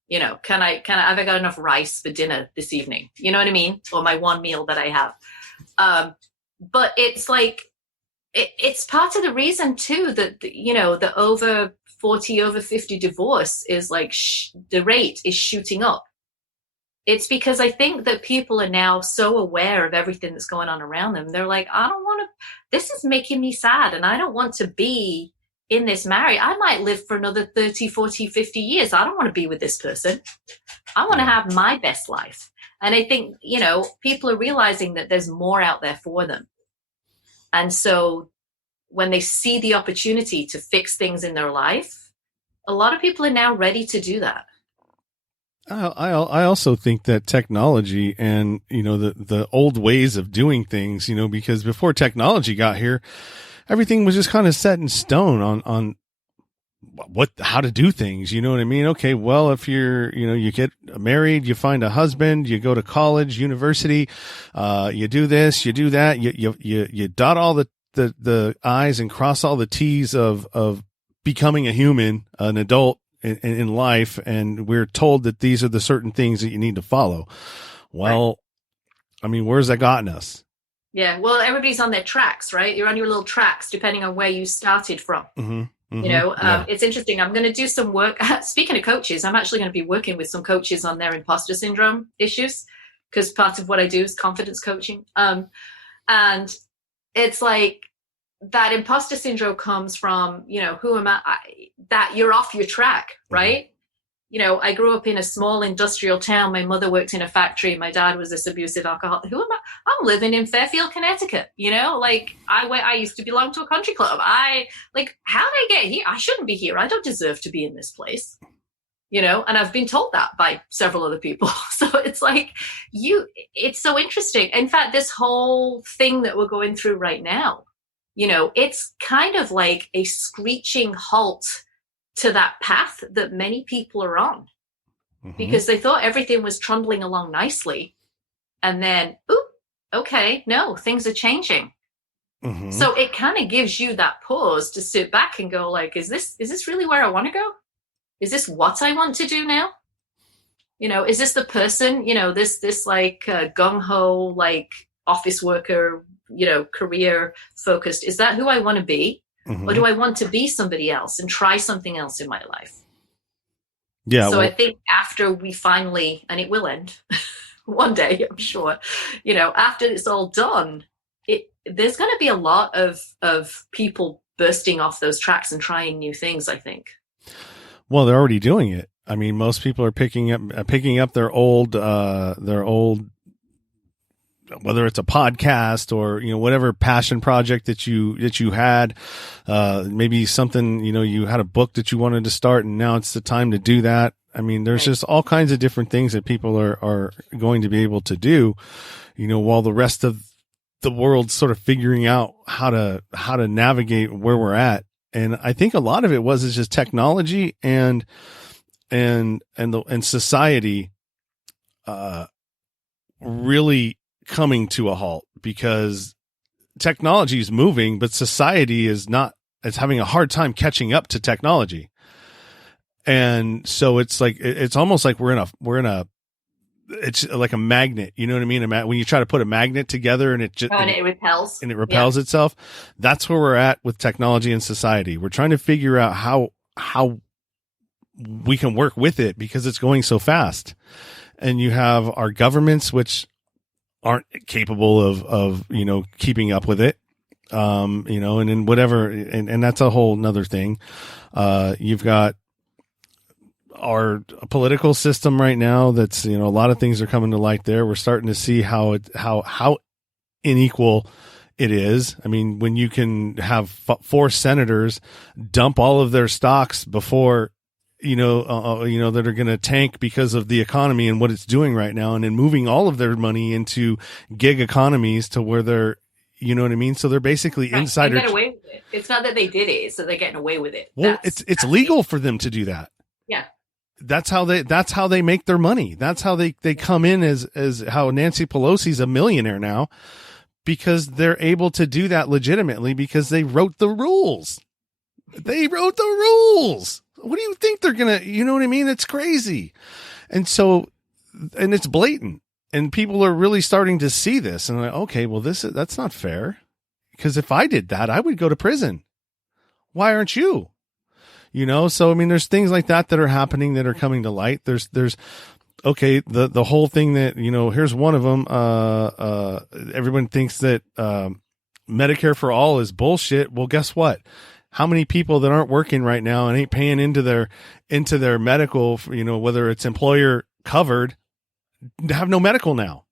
You know, have I got enough rice for dinner this evening? You know what I mean? Or my one meal that I have. But it's like, it's part of the reason too that, you know, the over 40, over 50 divorce is like, the rate is shooting up. It's because I think that people are now so aware of everything that's going on around them. They're like, I don't want to, this is making me sad and I don't want to be in this marriage. I might live for another 30, 40, 50 years. I don't want to be with this person. I want to have my best life. And I think, you know, people are realizing that there's more out there for them. And so when they see the opportunity to fix things in their life, a lot of people are now ready to do that. I also think that technology and, you know, the old ways of doing things, you know, because before technology got here, everything was just kind of set in stone on how to do things. You know what I mean? Okay. Well, if you get married, you find a husband, you go to college, university, you do this, you do that, you dot all the I's and cross all the T's of becoming a human, an adult in life. And we're told that these are the certain things that you need to follow. Well, I mean, where's that gotten us? Yeah. Well, everybody's on their tracks, right? You're on your little tracks, depending on where you started from. Mm-hmm. Mm-hmm. You know, It's interesting. I'm going to do some work. Speaking of coaches, I'm actually going to be working with some coaches on their imposter syndrome issues because part of what I do is confidence coaching. And it's like that imposter syndrome comes from, you know, who am I? That you're off your track, right? Mm-hmm. You know, I grew up in a small industrial town. My mother worked in a factory. My dad was this abusive alcoholic. Who am I? I'm living in Fairfield, Connecticut. You know, like I used to belong to a country club. how did I get here? I shouldn't be here. I don't deserve to be in this place. You know, and I've been told that by several other people. So it's like it's so interesting. In fact, this whole thing that we're going through right now, you know, it's kind of like a screeching halt to that path that many people are on, because they thought everything was trundling along nicely. And then, okay, no, things are changing. Mm-hmm. So it kind of gives you that pause to sit back and go like, is this really where I want to go? Is this what I want to do now? You know, is this the person, you know, this like gung-ho, like office worker, you know, career focused? Is that who I want to be? Mm-hmm. Or do I want to be somebody else and try something else in my life? Yeah. So I think after we finally, and it will end, one day, I'm sure, after it's all done, there's going to be a lot of people bursting off those tracks and trying new things, I think. Well, they're already doing it. I mean, most people are picking up their old, whether it's a podcast or, whatever passion project that you had, maybe something, you had a book that you wanted to start and now it's the time to do that. I mean, there's just all kinds of different things that people are going to be able to do, while the rest of the world's sort of figuring out how to navigate where we're at. And I think a lot of it is just technology and society, really coming to a halt, because technology is moving, but society is not. It's having a hard time catching up to technology. And so it's like, it's almost like we're in a, it's like a magnet, you know what I mean? When you try to put a magnet together and it repels itself. That's where we're at with technology and society. We're trying to figure out how we can work with it because it's going so fast. And you have our governments, which aren't capable of keeping up with it. And then whatever, and that's a whole nother thing. You've got our political system right now. That's, a lot of things are coming to light there. We're starting to see how unequal it is. I mean, when you can have 4 senators dump all of their stocks before, that are going to tank because of the economy and what it's doing right now, and then moving all of their money into gig economies to where they're, you know what I mean? So they're basically insiders. They get away with it. It's not that they did it, so they're getting away with it. Well, it's legal for them to do that. Yeah. That's how they make their money. That's how they come in as how Nancy Pelosi's a millionaire now, because they're able to do that legitimately because they wrote the rules. What do you think they're going to, you know what I mean? It's crazy. And so, and it's blatant, and people are really starting to see this and like, okay, well, that's not fair, because if I did that, I would go to prison. Why aren't you? So, I mean, there's things like that are happening that are coming to light. There's, okay, the whole thing that, here's one of them. Everyone thinks that, Medicare for all is bullshit. Well, guess what? How many people that aren't working right now and ain't paying into their medical, whether it's employer covered, have no medical now?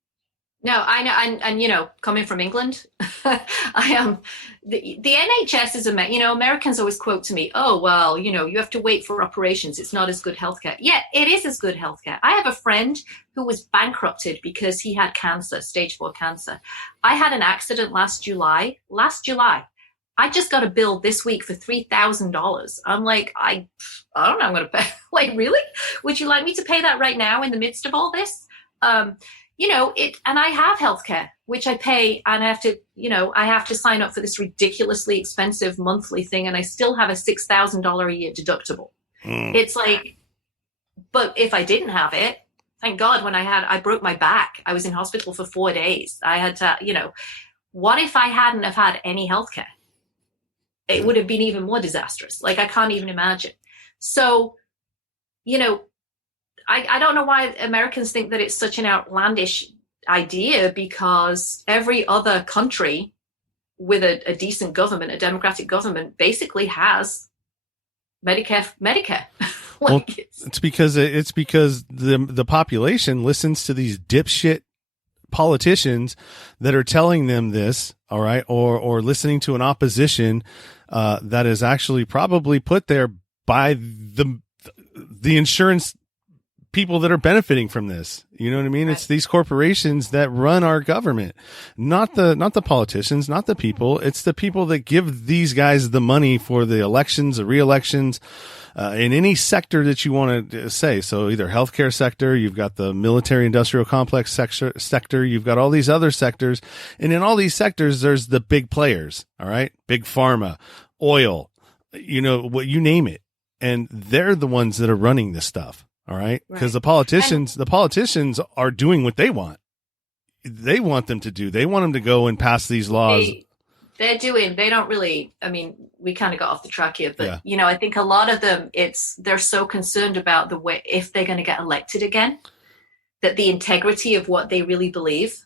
No, I know, and coming from England, I am the NHS is Americans always quote to me, oh well, you have to wait for operations. It's not as good healthcare. Yeah, it is as good healthcare. I have a friend who was bankrupted because he had cancer, stage 4 cancer. I had an accident last July. I just got a bill this week for $3,000. I'm like, I don't know, I'm going to pay. Like, really? Would you like me to pay that right now in the midst of all this? And I have healthcare, which I pay, and I have to sign up for this ridiculously expensive monthly thing, and I still have a $6,000 a year deductible. It's like, but if I didn't have it, thank God, I broke my back, I was in hospital for 4 days. I had to, what if I hadn't have had any healthcare? It would have been even more disastrous. Like, I can't even imagine. So, I don't know why Americans think that it's such an outlandish idea, because every other country with a decent government, a democratic government, basically has Medicare. Well, it's because the population listens to these dipshit politicians that are telling them this, all right, or listening to an opposition that is actually probably put there by the insurance people that are benefiting from this. You know what I mean? Right. It's these corporations that run our government, not the politicians, not the people. It's the people that give these guys the money for the elections, the re-elections, in any sector that you want to say. So either healthcare sector, you've got the military industrial complex sector, you've got all these other sectors. And in all these sectors, there's the big players. All right. Big pharma, oil, what you name it. And they're the ones that are running this stuff. All right. Because the politicians are doing what they want. They want them to do. They want them to go and pass these laws. They don't really, we kind of got off the track here, but I think a lot of them, they're so concerned about the way, if they're going to get elected again, that the integrity of what they really believe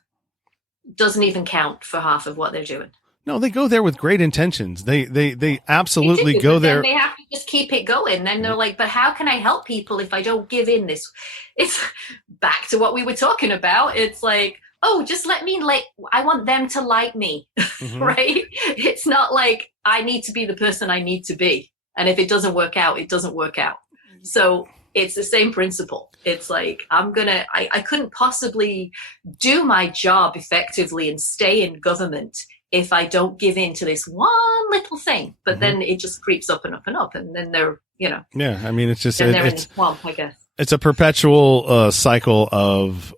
doesn't even count for half of what they're doing. No, they go there with great intentions. They absolutely go there. Then they have to just keep it going. Then they're like, but how can I help people if I don't give in this? It's back to what we were talking about. It's like, oh, just let me I want them to like me, right? It's not like I need to be the person I need to be. And if it doesn't work out, it doesn't work out. So it's the same principle. It's like, I couldn't possibly do my job effectively and stay in government if I don't give in to this one little thing. But then it just creeps up and up and up. And then they're, Yeah, I mean, it's just, they're in the swamp, I guess. It's a perpetual cycle of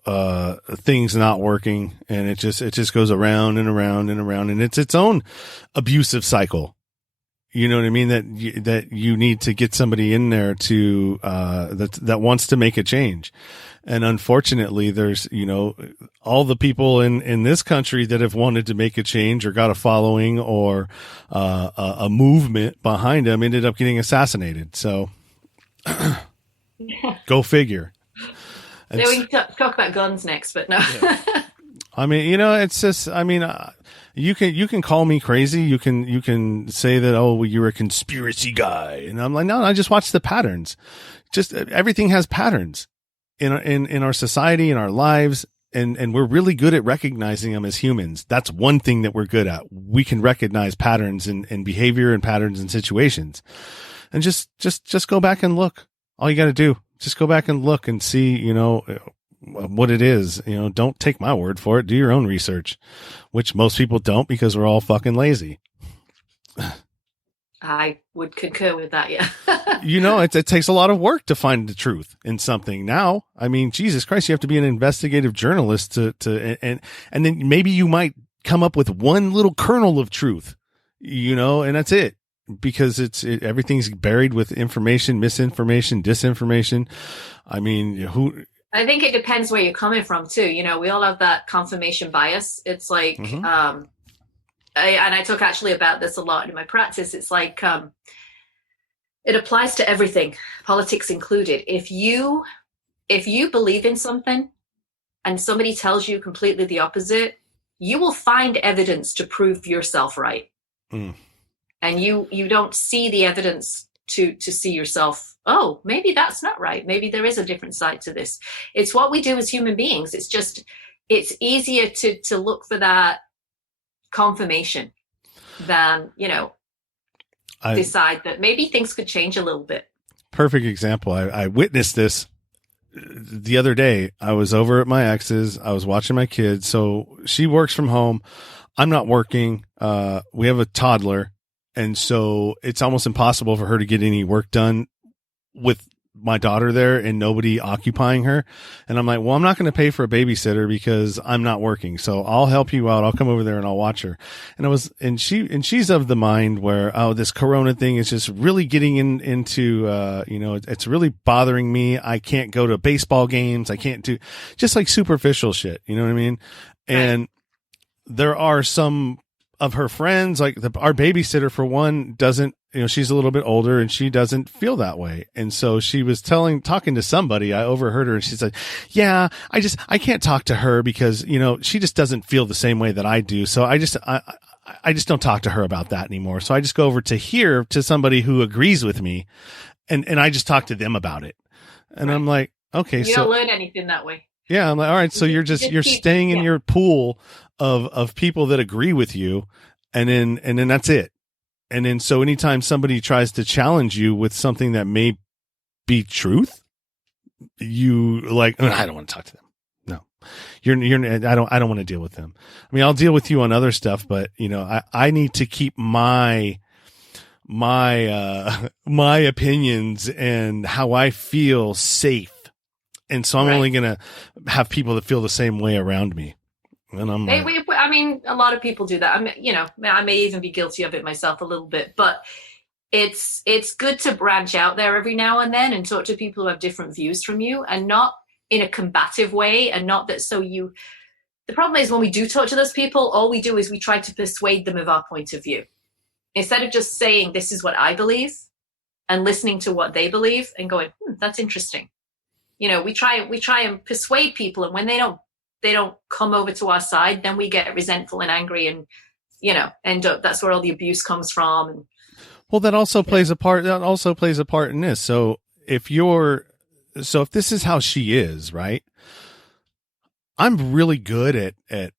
things not working. And it just goes around and around and around. And it's its own abusive cycle. You know what I mean? That you need to get somebody in there to that wants to make a change. And unfortunately, there's, all the people in this country that have wanted to make a change or got a following or a movement behind them ended up getting assassinated. So go figure. Yeah, we can talk about guns next, but no. Yeah. I mean, it's just, you can call me crazy. You can say that, oh, well, you're a conspiracy guy. And I'm like, no, I just watch the patterns. Just everything has patterns in our society, in our lives. And we're really good at recognizing them as humans. That's one thing that we're good at. We can recognize patterns in behavior and patterns in situations. And just go back and look. All you got to do, just go back and look and see, what it is. Don't take my word for it. Do your own research, which most people don't because we're all fucking lazy. I would concur with that. Yeah. It takes a lot of work to find the truth in something. Now, I mean, Jesus Christ, you have to be an investigative journalist and then maybe you might come up with one little kernel of truth, and that's it. Because everything's buried with information, misinformation, disinformation. I mean, I think it depends where you're coming from too. We all have that confirmation bias. It's like, I talk actually about this a lot in my practice. It's like, it applies to everything, politics included. If you believe in something and somebody tells you completely the opposite, you will find evidence to prove yourself right. And you don't see the evidence to see yourself, oh, maybe that's not right. Maybe there is a different side to this. It's what we do as human beings. It's easier to look for that confirmation than, decide that maybe things could change a little bit. Perfect example. I witnessed this the other day. I was over at my ex's. I was watching my kids. So she works from home. I'm not working. We have a toddler. And so it's almost impossible for her to get any work done with my daughter there and nobody occupying her. And I'm like, well, I'm not going to pay for a babysitter because I'm not working. So I'll help you out. I'll come over there and I'll watch her. And she's of the mind where, oh, this Corona thing is just really getting into, it's really bothering me. I can't go to baseball games. I can't do just like superficial shit. You know what I mean? Right. And there are some of her friends, like our babysitter for one doesn't, she's a little bit older and she doesn't feel that way. And so she was talking to somebody, I overheard her and she said, yeah, I can't talk to her because, she just doesn't feel the same way that I do. So I just don't talk to her about that anymore. So I just go over to somebody who agrees with me and I just talk to them about it. And right. I'm like, okay, you don't learn anything that way. Yeah. I'm like, all right. So you're staying in your pool of people that agree with you. And then that's it. And then, so anytime somebody tries to challenge you with something that may be truth, you like, I don't want to talk to them. No, I don't want to deal with them. I mean, I'll deal with you on other stuff, but I need to keep my opinions and how I feel safe. And so I'm only going to have people that feel the same way around me. And I'm a lot of people do that. I may even be guilty of it myself a little bit, but it's good to branch out there every now and then and talk to people who have different views from you and not in a combative way. And not that the problem is when we do talk to those people, all we do is we try to persuade them of our point of view instead of just saying, this is what I believe and listening to what they believe and going, that's interesting. we try and persuade people, and when they don't come over to our side, then we get resentful and angry, and end up, that's where all the abuse comes from. And well, that also plays a part. That also plays a part in this. So if this is how she is, right? I'm really good at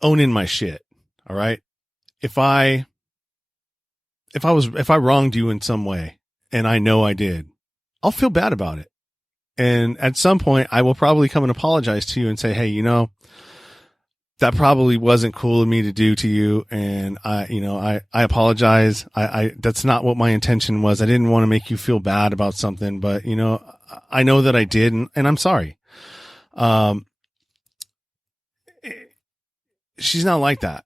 owning my shit. All right. If I wronged you in some way and I know I did, I'll feel bad about it. And at some point I will probably come and apologize to you and say, hey, that probably wasn't cool of me to do to you. And I apologize. That's not what my intention was. I didn't want to make you feel bad about something, but I know that I did, and I'm sorry. She's not like that.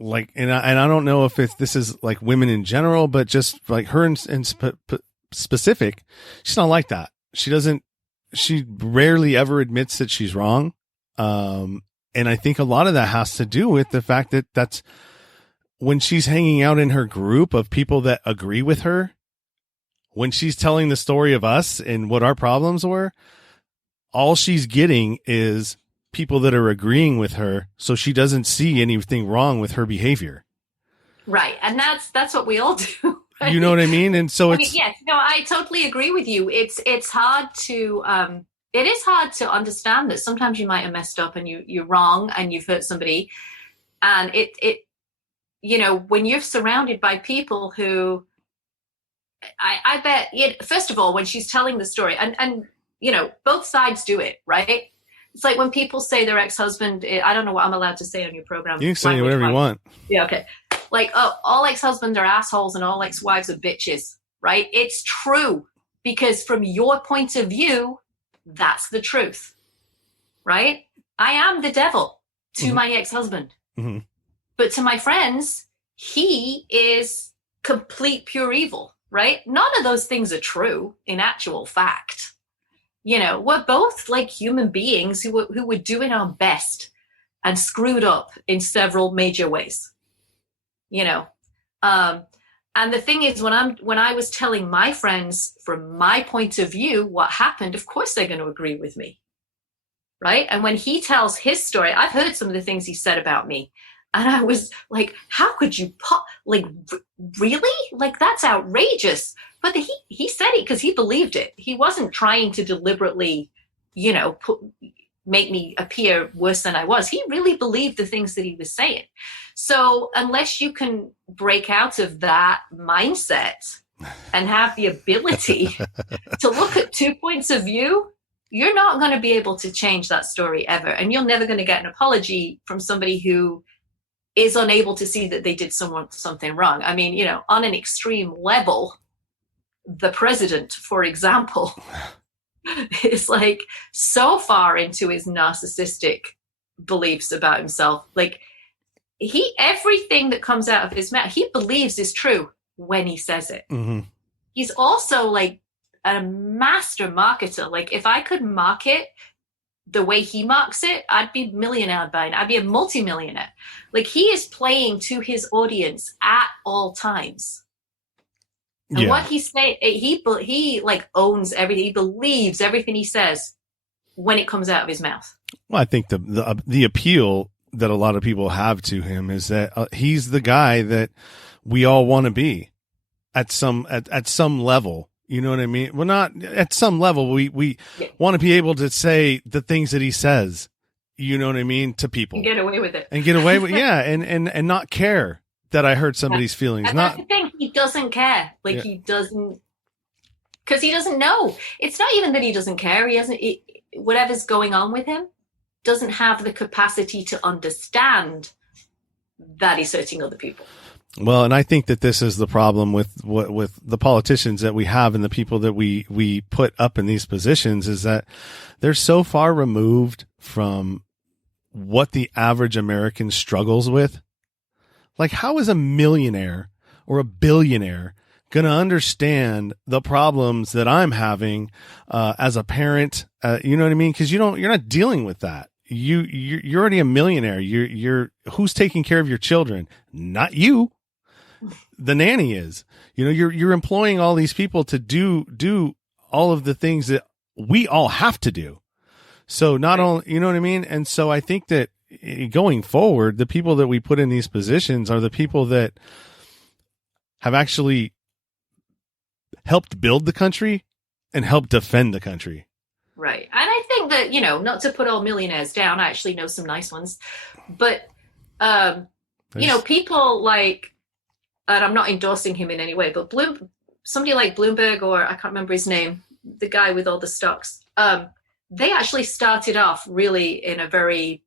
Like, and I don't know if this is like women in general, but just like her in specific, she's not like that. She rarely ever admits that she's wrong. And I think a lot of that has to do with the fact that that's when she's hanging out in her group of people that agree with her, when she's telling the story of us and what our problems were, all she's getting is people that are agreeing with her. So she doesn't see anything wrong with her behavior. Right. And that's what we all do. Right? You know what I mean? And so yes, no, I totally agree with you. It's hard to, it is hard to understand that sometimes you might have messed up and you're wrong and you've hurt somebody. And when you're surrounded by people who, I bet, first of all, when she's telling the story and both sides do it, right? It's like when people say their ex-husband, I don't know what I'm allowed to say on your program. You can say whatever you want. Yeah, okay. Like, oh, all ex-husbands are assholes and all ex-wives are bitches, right? It's true, because from your point of view, that's the truth, right? I am the devil to my ex-husband. Mm-hmm. But to my friends, he is complete pure evil, right? None of those things are true in actual fact. We're both like human beings who were doing our best and screwed up in several major ways, and the thing is, when I was telling my friends from my point of view what happened, of course they're going to agree with me, right? And when he tells his story, I've heard some of the things he said about me, and I was like, how could you really? Like, that's outrageous. But he said it because he believed it. He wasn't trying to deliberately, make me appear worse than I was. He really believed the things that he was saying. So unless you can break out of that mindset and have the ability to look at 2 points of view, you're not going to be able to change that story ever. And you're never going to get an apology from somebody who is unable to see that they did something wrong. I mean, on an extreme level, the president, for example, is like so far into his narcissistic beliefs about himself. Like, everything that comes out of his mouth, he believes is true when he says it. Mm-hmm. He's also like a master marketer. Like, if I could market the way he marks it, I'd be a millionaire by now. I'd be a multimillionaire. Like, he is playing to his audience at all times. And what he's saying, he like owns everything. He believes everything he says when it comes out of his mouth. Well, I think the appeal that a lot of people have to him is that he's the guy that we all want to be at some level. You know what I mean? Well, not at some level. We want to be able to say the things that he says. You know what I mean, to people. And get away with it. And not care that I hurt somebody's feelings. And that's the thing. He doesn't care. Like, he doesn't, because he doesn't know. It's not even that he doesn't care. He doesn't. Whatever's going on with him doesn't have the capacity to understand that he's hurting other people. Well, and I think that this is the problem with the politicians that we have and the people that we put up in these positions, is that they're so far removed from what the average American struggles with. Like, how is a millionaire or a billionaire going to understand the problems that I'm having as a parent? You know what I mean? Because you're not dealing with that. You're already a millionaire. You're who's taking care of your children? Not you. The nanny is. You're employing all these people to do all of the things that we all have to do. So not Right. only, you know what I mean? And so I think that going forward, the people that we put in these positions are the people that have actually helped build the country and helped defend the country. Right. And I think that, not to put all millionaires down, I actually know some nice ones, but, people like, and I'm not endorsing him in any way, but somebody like Bloomberg, or I can't remember his name, the guy with all the stocks, they actually started off really in a very,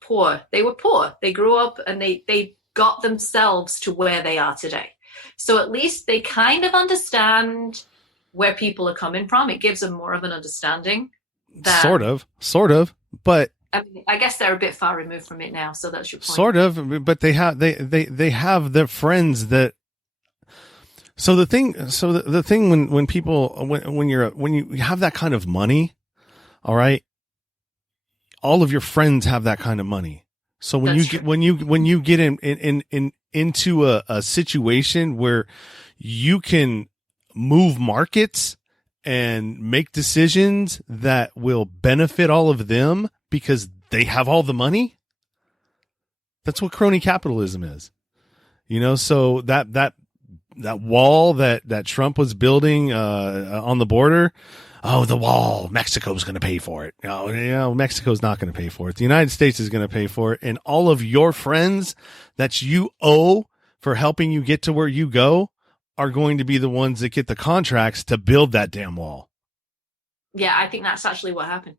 poor. They were poor. They grew up and they got themselves to where they are today. So at least they kind of understand where people are coming from. It gives them more of an understanding. Sort of, but I mean, I guess they're a bit far removed from it now. So that's your point. Sort of, but they have their friends that. So the thing when you have that kind of money, all right, all of your friends have that kind of money. So when you get into a situation where you can move markets and make decisions that will benefit all of them because they have all the money, that's what crony capitalism is. So that wall that Trump was building on the border, the wall, Mexico's going to pay for it. No, Mexico's not going to pay for it. The United States is going to pay for it. And all of your friends that you owe for helping you get to where you go are going to be the ones that get the contracts to build that damn wall. Yeah, I think that's actually what happened.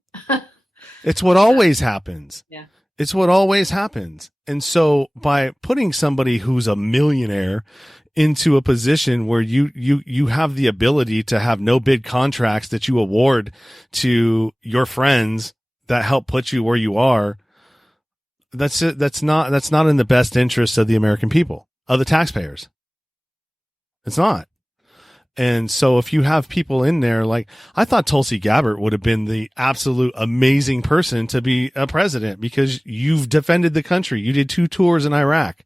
It's what always happens. Yeah. It's what always happens. And so by putting somebody who's a millionaire into a position where you have the ability to have no bid contracts that you award to your friends that help put you where you are, that's not in the best interest of the American people, of the taxpayers. It's not. And so if you have people in there, like, I thought Tulsi Gabbard would have been the absolute amazing person to be a president because you've defended the country. You did 2 tours in Iraq.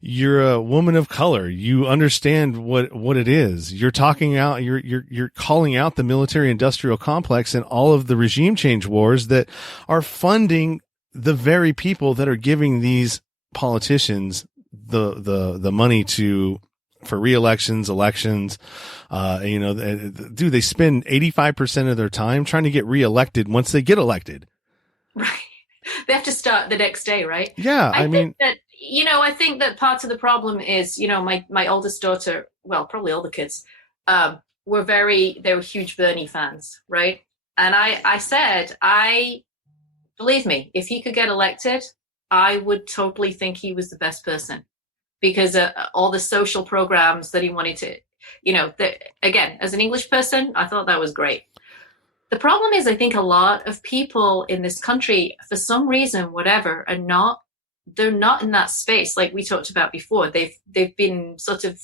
You're a woman of color. You understand what it is. You're talking out, you're calling out the military industrial complex and all of the regime change wars that are funding the very people that are giving these politicians the money for re-elections, elections. They spend 85% of their time trying to get re-elected once they get elected. Right. They have to start the next day, right? Yeah. I think that part of the problem is, my oldest daughter, well, probably all the kids, they were huge Bernie fans, right? And I said, believe me, if he could get elected, I would totally think he was the best person because all the social programs that he wanted to, again, as an English person, I thought that was great. The problem is, I think a lot of people in this country, for some reason, whatever, they're not in that space like we talked about before. They've been sort of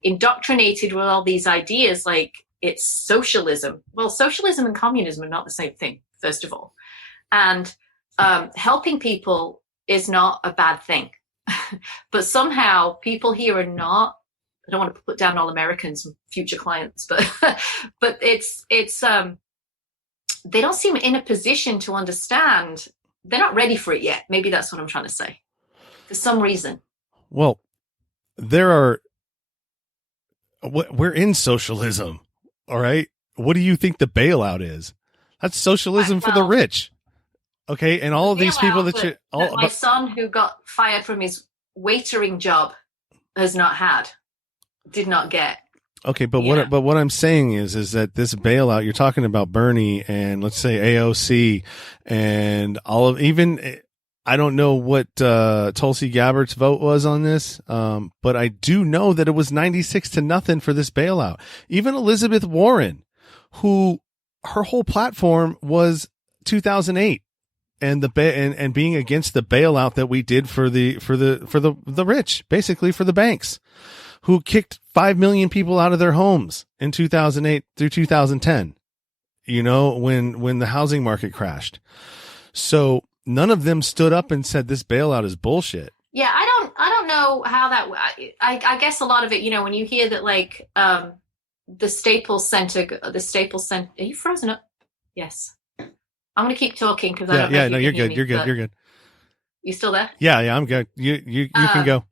indoctrinated with all these ideas like it's socialism. Well, socialism and communism are not the same thing, first of all. And helping people is not a bad thing. But somehow people here are not, I don't want to put down all Americans and future clients, but it's they don't seem in a position to understand. They're not ready for it yet. Maybe that's what I'm trying to say. For some reason. Well, we're in socialism. All right. What do you think the bailout is? That's socialism for the rich. Okay. And all of these people my son who got fired from his waitering job did not get. Okay, but what I'm saying is that this bailout, you're talking about Bernie and let's say AOC and all of, even, I don't know what Tulsi Gabbard's vote was on this, but I do know that it was 96-0 for this bailout. Even Elizabeth Warren, who her whole platform was 2008 and and being against the bailout that we did for the rich, basically for the banks, who kicked 5 million people out of their homes in 2008 through 2010, when the housing market crashed. So none of them stood up and said this bailout is bullshit. Yeah, I don't know how that, I guess a lot of it, when you hear that the Staples Center, are you frozen up? Yes. I'm going to keep talking because I don't know if no, you you're can hear good. me, You're good. You're good. You still there? Yeah, I'm good. You can go.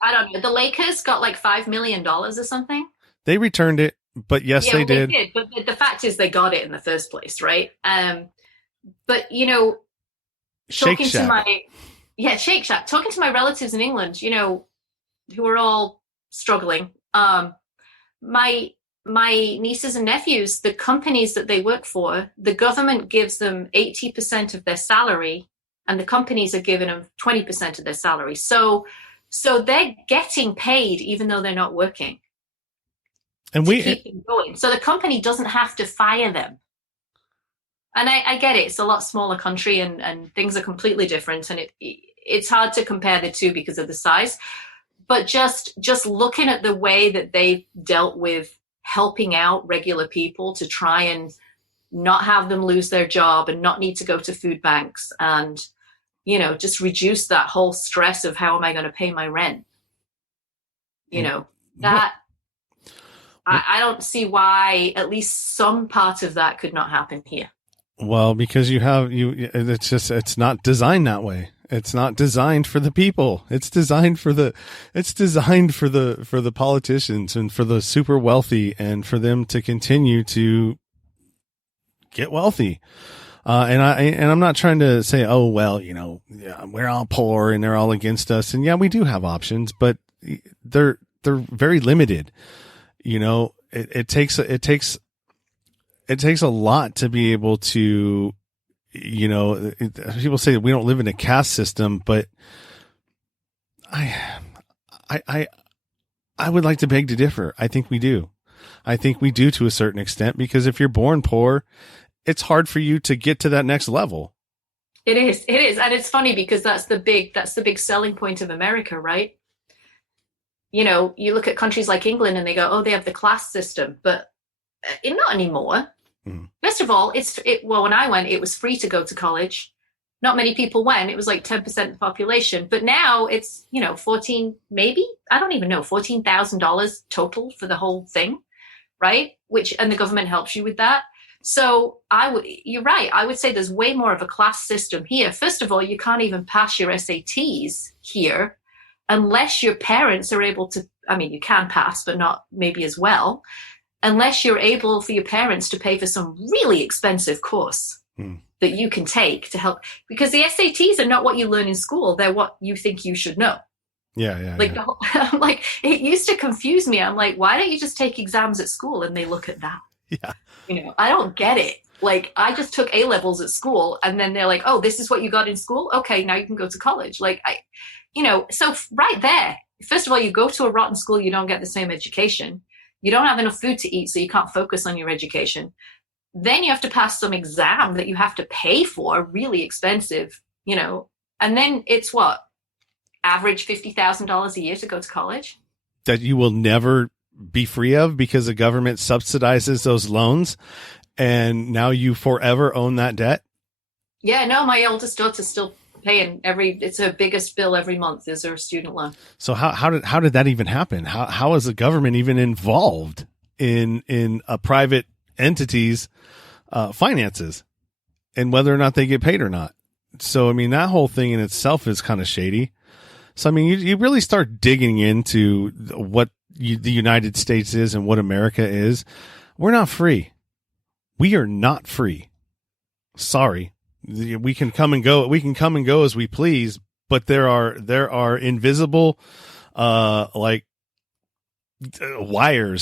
I don't know. The Lakers got like $5 million or something. They returned it, but yes, Yeah, they well, did. they did. But the fact is, they got it in the first place, right? But you know, Shake talking Shack. to my Shake Shack, talking to my relatives in England, you know, who are all struggling. My nieces and nephews, the companies that they work for, the government gives them 80% of their salary, and the companies are giving them 20% of their salary. So they're getting paid even though they're not working. And to keep them going. So the company doesn't have to fire them. And I get it. It's a lot smaller country and things are completely different. And it's hard to compare the two because of the size. But just looking at the way that they've dealt with helping out regular people to try and not have them lose their job and not need to go to food banks and, you know, just reduce that whole stress of how am I going to pay my rent? You know, that I don't see why at least some part of that could not happen here. Well, because it's not designed that way. It's not designed for the people. It's designed for the politicians and for the super wealthy and for them to continue to get wealthy. And I'm not trying to say, oh, well, you know, yeah, we're all poor and they're all against us. And yeah, we do have options, but they're very limited. You know, it takes a lot to be able to, you know, people say we don't live in a caste system, but I would like to beg to differ. I think we do. I think we do to a certain extent, because if you're born poor, it's hard for you to get to that next level. It is. And it's funny because that's the big selling point of America, right? You know, you look at countries like England and they go, oh, they have the class system, but not anymore. Mm. First of all, well, when I went, it was free to go to college. Not many people went. It was like 10% of the population. But now it's, you know, $14,000 total for the whole thing, right? And the government helps you with that. So you're right. I would say there's way more of a class system here. First of all, you can't even pass your SATs here unless your parents are able to. I mean, you can pass, but not maybe as well, unless you're able for your parents to pay for some really expensive course that you can take to help. Because the SATs are not what you learn in school. They're what you think you should know. Yeah. I'm like, it used to confuse me. I'm like, why don't you just take exams at school and they look at that? Yeah. You know, I don't get it. Like, I just took A-levels at school and then they're like, oh, this is what you got in school? Okay, now you can go to college. Like, so right there, first of all, you go to a rotten school, you don't get the same education. You don't have enough food to eat, so you can't focus on your education. Then you have to pass some exam that you have to pay for, really expensive, you know. And then it's what? Average $50,000 a year to go to college? That you will never be free of because the government subsidizes those loans and now you forever own that debt? Yeah, no, my oldest daughter's still paying it's her biggest bill every month is her student loan. So how did that even happen? How is the government even involved in a private entity's finances and whether or not they get paid or not? So, I mean, that whole thing in itself is kind of shady. So, I mean, you really start digging into what the United States is and what America is. We're not free. We are not free. Sorry. We can come and go. We can come and go as we please, but there are invisible, wires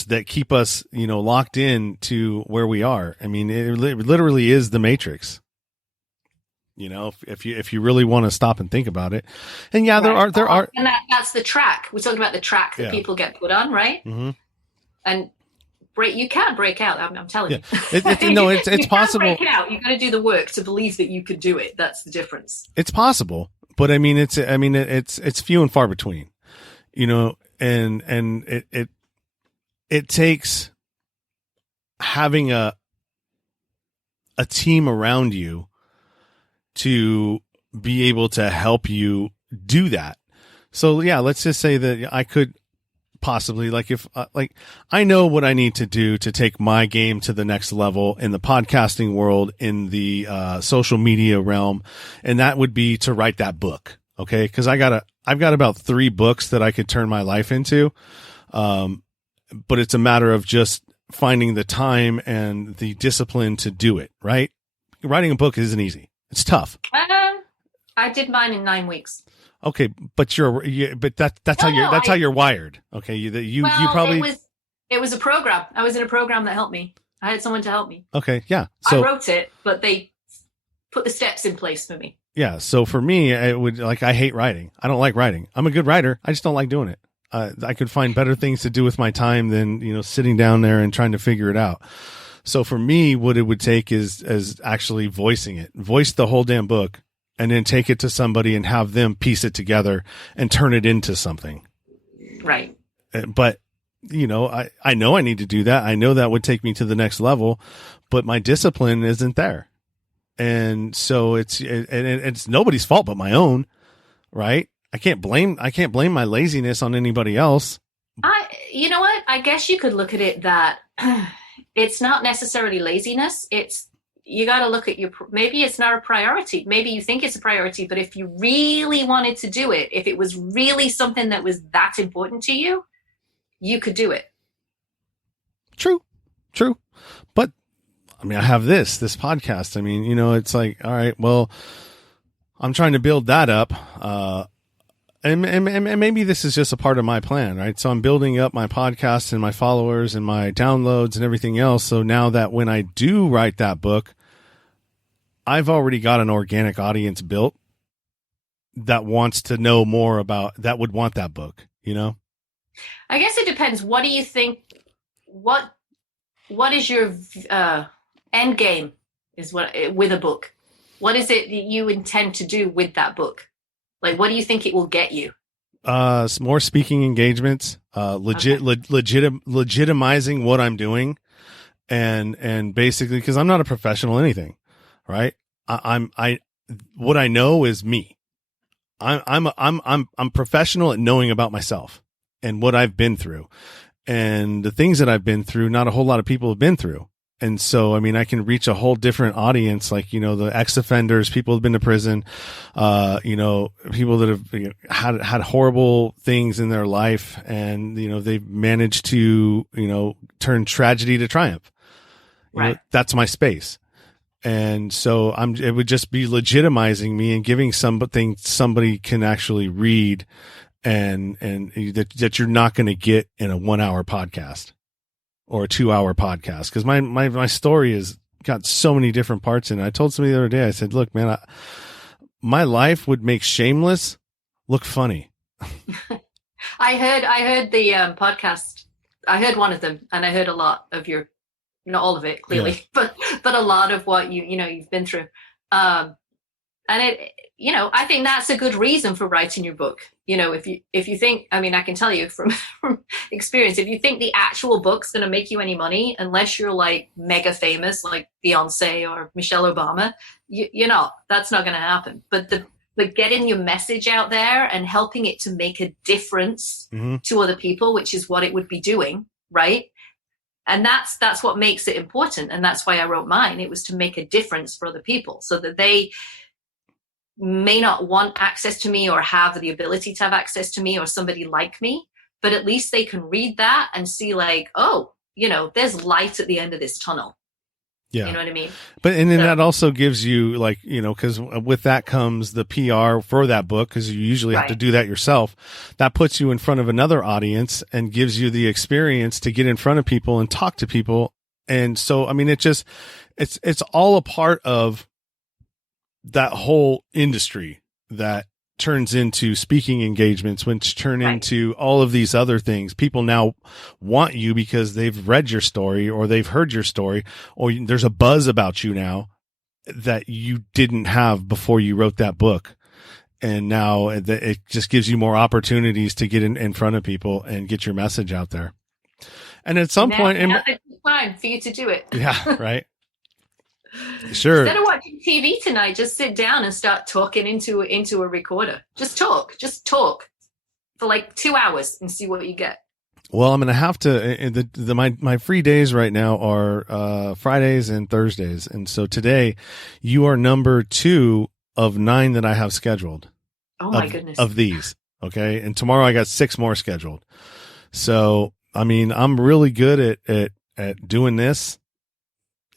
that keep us, you know, locked in to where we are. I mean, it literally is the Matrix. You know, if you really want to stop and think about it, and yeah, right. there are, and that's the track. We're talking about the track that people get put on, right? Mm-hmm. And you can't break out. I'm telling you. It's possible. Break out. You got to do the work to believe that you could do it. That's the difference. It's possible, but I mean, it's few and far between. You know, and it takes having a team around you to be able to help you do that. So yeah, let's just say that I could possibly like if like I know what I need to do to take my game to the next level in the podcasting world, in the social media realm, and that would be to write that book. Okay, because I've got about 3 books that I could turn my life into, but it's a matter of just finding the time and the discipline to do it. Right, writing a book isn't easy; it's tough. I did mine in 9 weeks. Okay, but that's how you're wired. Okay, you probably it was a program. I was in a program that helped me. I had someone to help me. Okay, yeah. So I wrote it, but they put the steps in place for me. Yeah. So for me, I hate writing. I don't like writing. I'm a good writer. I just don't like doing it. I could find better things to do with my time than, sitting down there and trying to figure it out. So for me, what it would take is actually voicing it, voice the whole damn book, and then take it to somebody and have them piece it together and turn it into something. Right. But, I know I need to do that. I know that would take me to the next level, but my discipline isn't there. And so it's nobody's fault but my own, right? I can't blame my laziness on anybody else. You know what? I guess you could look at it that it's not necessarily laziness. You got to look at maybe it's not a priority. Maybe you think it's a priority, but if you really wanted to do it, if it was really something that was that important to you, you could do it. True. But I mean, I have this podcast. I mean, it's like, all right, well, I'm trying to build that up. And maybe this is just a part of my plan, right? So I'm building up my podcast and my followers and my downloads and everything else. So now that when I do write that book, I've already got an organic audience built that wants to know more that would want that book, I guess it depends. What do you think? What is your end game with a book? What is it that you intend to do with that book? Like, what do you think it will get you? Some more speaking engagements, legitimizing what I'm doing, and basically, because I'm not a professional in anything, right? What I know is me. I'm professional at knowing about myself and what I've been through, and the things that I've been through. Not a whole lot of people have been through. And so, I mean, I can reach a whole different audience, like, the ex-offenders, people who've been to prison, people that have had horrible things in their life, and, they've managed to, turn tragedy to triumph. Right. That's my space. And so it would just be legitimizing me and giving something somebody can actually read and that you're not going to get in a 1-hour podcast. Or a 2-hour podcast, because my story has got so many different parts in it. I told somebody the other day, I said, look, man, my life would make Shameless look funny. I heard the podcast. I heard one of them, and I heard a lot of your, not all of it clearly, yeah. but a lot of what you've been through. And it, I think that's a good reason for writing your book. If you think, I mean, I can tell you from experience, if you think the actual book's going to make you any money, unless you're like mega famous, like Beyonce or Michelle Obama, that's not going to happen. But getting your message out there and helping it to make a difference to other people, which is what it would be doing, right? And that's what makes it important. And that's why I wrote mine. It was to make a difference for other people, so that they may not want access to me or have the ability to have access to me or somebody like me, but at least they can read that and see like, oh, there's light at the end of this tunnel. Yeah. You know what I mean? But, and then that also gives you like, cause with that comes the PR for that book. Cause you usually have to do that yourself. That puts you in front of another audience and gives you the experience to get in front of people and talk to people. And so, I mean, it's all a part of that whole industry that turns into speaking engagements, which turn into all of these other things. People now want you because they've read your story or they've heard your story, or there's a buzz about you now that you didn't have before you wrote that book. And now it just gives you more opportunities to get in front of people and get your message out there. And at some point, it's time for you to do it. Yeah. Right. Sure. Instead of watching TV tonight, just sit down and start talking into a recorder. Just talk for like 2 hours and see what you get. Well, I'm going to have to, my free days right now are, Fridays and Thursdays. And so today you are number 2 of 9 that I have scheduled. Oh my goodness. Of these. Okay. And tomorrow I got 6 more scheduled. So, I mean, I'm really good at doing this.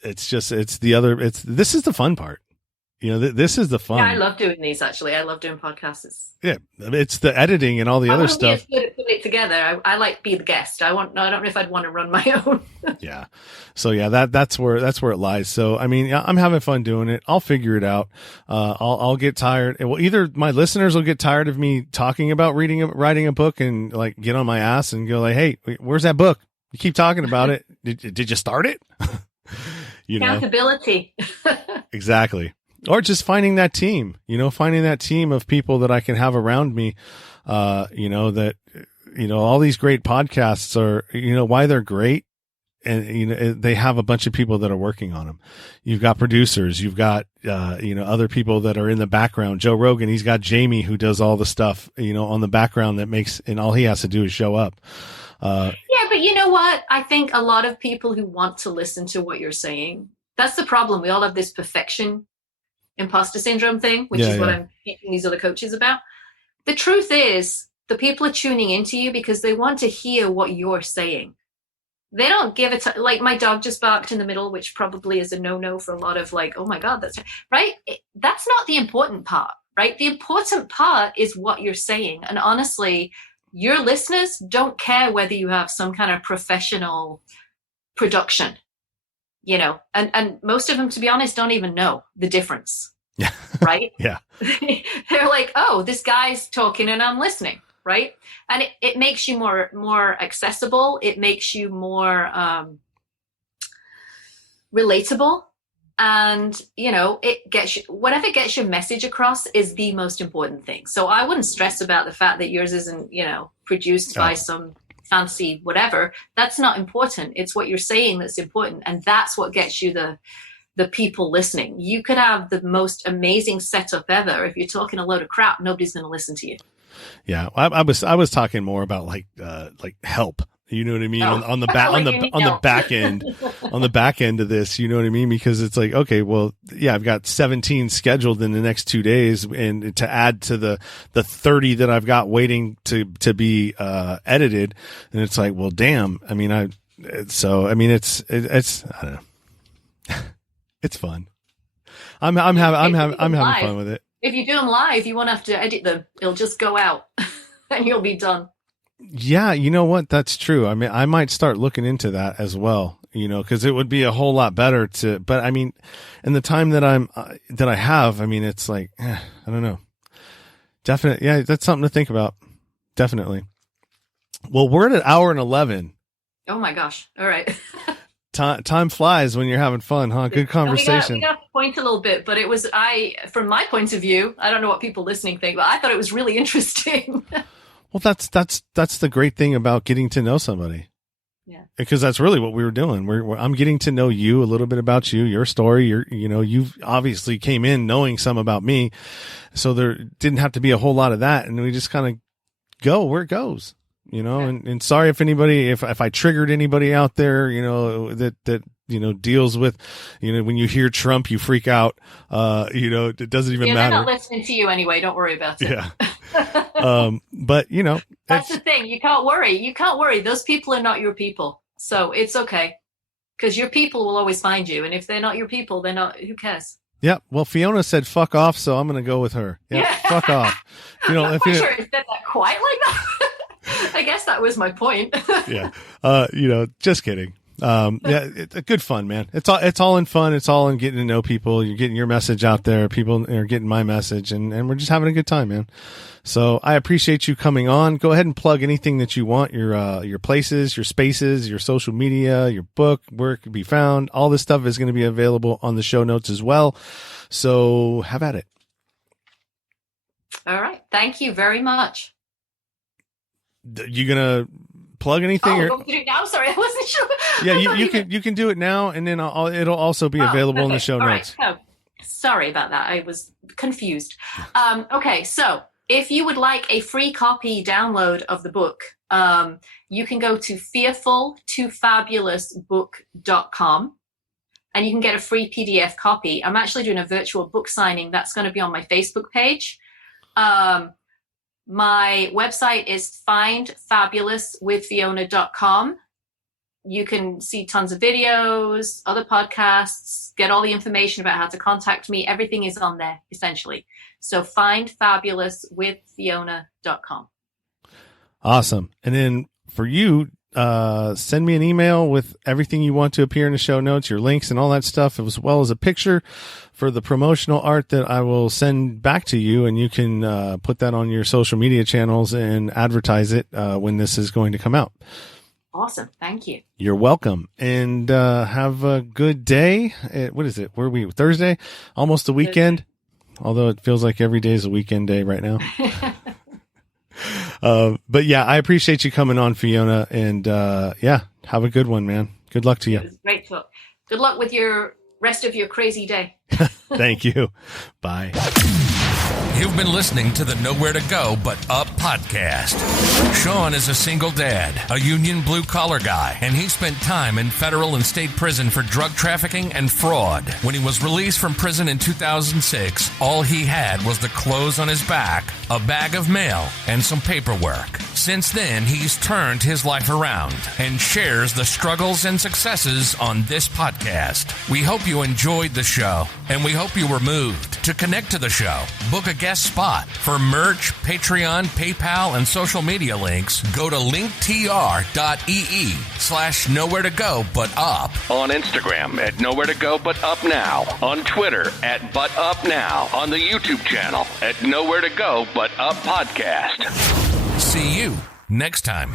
This is the fun part. You know, this is the fun. Yeah, I love doing these, actually. I love doing podcasts. It's the editing and all the other stuff. I wouldn't be as good at putting it together. I like to be the guest. I don't know if I'd want to run my own. Yeah. So yeah, that's where it lies. So, I mean, I'm having fun doing it. I'll figure it out. I'll get tired. Well, either my listeners will get tired of me talking about writing a book and like get on my ass and go like, hey, where's that book? You keep talking about it. Did you start it? Accountability. Exactly. Or just finding that team of people that I can have around me, all these great podcasts are, why they're great. And, they have a bunch of people that are working on them. You've got producers, you've got, other people that are in the background. Joe Rogan, he's got Jamie who does all the stuff, on the background and all he has to do is show up. Yeah, but you know what? I think a lot of people who want to listen to what you're saying, that's the problem. We all have this perfection imposter syndrome thing, which is what I'm teaching these other coaches about. The truth is, the people are tuning into you because they want to hear what you're saying. They don't give it like my dog just barked in the middle, which probably is a no-no for a lot of like, oh my God, that's right. That's not the important part, right? The important part is what you're saying. And honestly, your listeners don't care whether you have some kind of professional production. And most of them, to be honest, don't even know the difference. Yeah. Right? Yeah. They're like, oh, this guy's talking and I'm listening. Right. And it makes you more accessible. It makes you more relatable. And, it gets you, whatever gets your message across is the most important thing. So I wouldn't stress about the fact that yours isn't, produced by some fancy whatever. That's not important. It's what you're saying that's important, and that's what gets you the people listening. You could have the most amazing setup ever. If you're talking a load of crap, nobody's going to listen to you. Yeah, I was talking more about like help. You know what I mean? On the back end of this, you know what I mean? Because it's like, okay, well, yeah, I've got 17 scheduled in the next 2 days, and to add to the 30 that I've got waiting to be edited, and it's like, well, damn. I mean, it's I don't know. It's fun. I'm having fun with it. If you do them live, you won't have to edit them. It'll just go out and you'll be done. Yeah, you know what? That's true. I mean, I might start looking into that as well, because it would be a whole lot better but I mean, in the time that I have, I mean, it's like, I don't know. Definitely. Yeah, that's something to think about. Definitely. Well, we're at 1:11. Oh my gosh. All right. Time flies when you're having fun, huh? Good conversation. We got to point a little bit, but it was, from my point of view, I don't know what people listening think, but I thought it was really interesting. Well, that's the great thing about getting to know somebody. Yeah. Because that's really what we were doing. I'm getting to know you, a little bit about you, your story. You've obviously came in knowing some about me, so there didn't have to be a whole lot of that, and we just kind of go where it goes. And sorry if anybody, if I triggered anybody out there, that deals with, when you hear Trump, you freak out. It doesn't even matter. They're not listening to you anyway. Don't worry about it. Yeah. But that's the thing. You can't worry. Those people are not your people. So it's okay. Because your people will always find you. And if they're not your people, they're not, who cares? Yeah. Well, Fiona said, fuck off. So I'm going to go with her. Yeah. Fuck off. I'm not quite sure it said that quite like that. I guess that was my point. Yeah. Just kidding. It's good fun, man. It's all in fun. It's all in getting to know people. You're getting your message out there. People are getting my message, and we're just having a good time, man. So I appreciate you coming on. Go ahead and plug anything that you want, your places, your spaces, your social media, your book, where it can be found. All this stuff is going to be available on the show notes as well. So have at it. All right. Thank you very much. You gonna plug anything? Oh, do it now? Sorry, I wasn't sure. Yeah, you can do it now, and then it'll also be available in the show notes. Right. Oh, sorry about that. I was confused. Okay, so if you would like a free copy download of the book, you can go to fearfultofabulousbook.com and you can get a free PDF copy. I'm actually doing a virtual book signing. That's going to be on my Facebook page. My website is findfabulouswithfiona.com. You can see tons of videos, other podcasts, get all the information about how to contact me. Everything is on there, essentially. So findfabulouswithfiona.com. Awesome. And then for you, send me an email with everything you want to appear in the show notes, your links and all that stuff, as well as a picture for the promotional art that I will send back to you. And you can put that on your social media channels and advertise it when this is going to come out. Awesome. Thank you. You're welcome. And have a good day. What is it? Where are we? Thursday? Almost the weekend. Although it feels like every day is a weekend day right now. But yeah, I appreciate you coming on, Fiona. And yeah, have a good one, man. Good luck to you. It was great talk. Good luck with your rest of your crazy day. Thank you. Bye. You've been listening to the Nowhere to Go But Up podcast. Sean is a single dad, a union blue-collar guy, and he spent time in federal and state prison for drug trafficking and fraud. When he was released from prison in 2006, all he had was the clothes on his back, a bag of mail, and some paperwork. Since then, he's turned his life around and shares the struggles and successes on this podcast. We hope you enjoyed the show, and we hope you were moved. To connect to the show, book a guest spot. For merch, Patreon, PayPal, and social media links, go to linktr.ee/nowhere to go but up. On Instagram at Nowhere to Go But Up Now. On Twitter at But Up Now. On the YouTube channel at Nowhere to Go But Up Podcast. See you next time.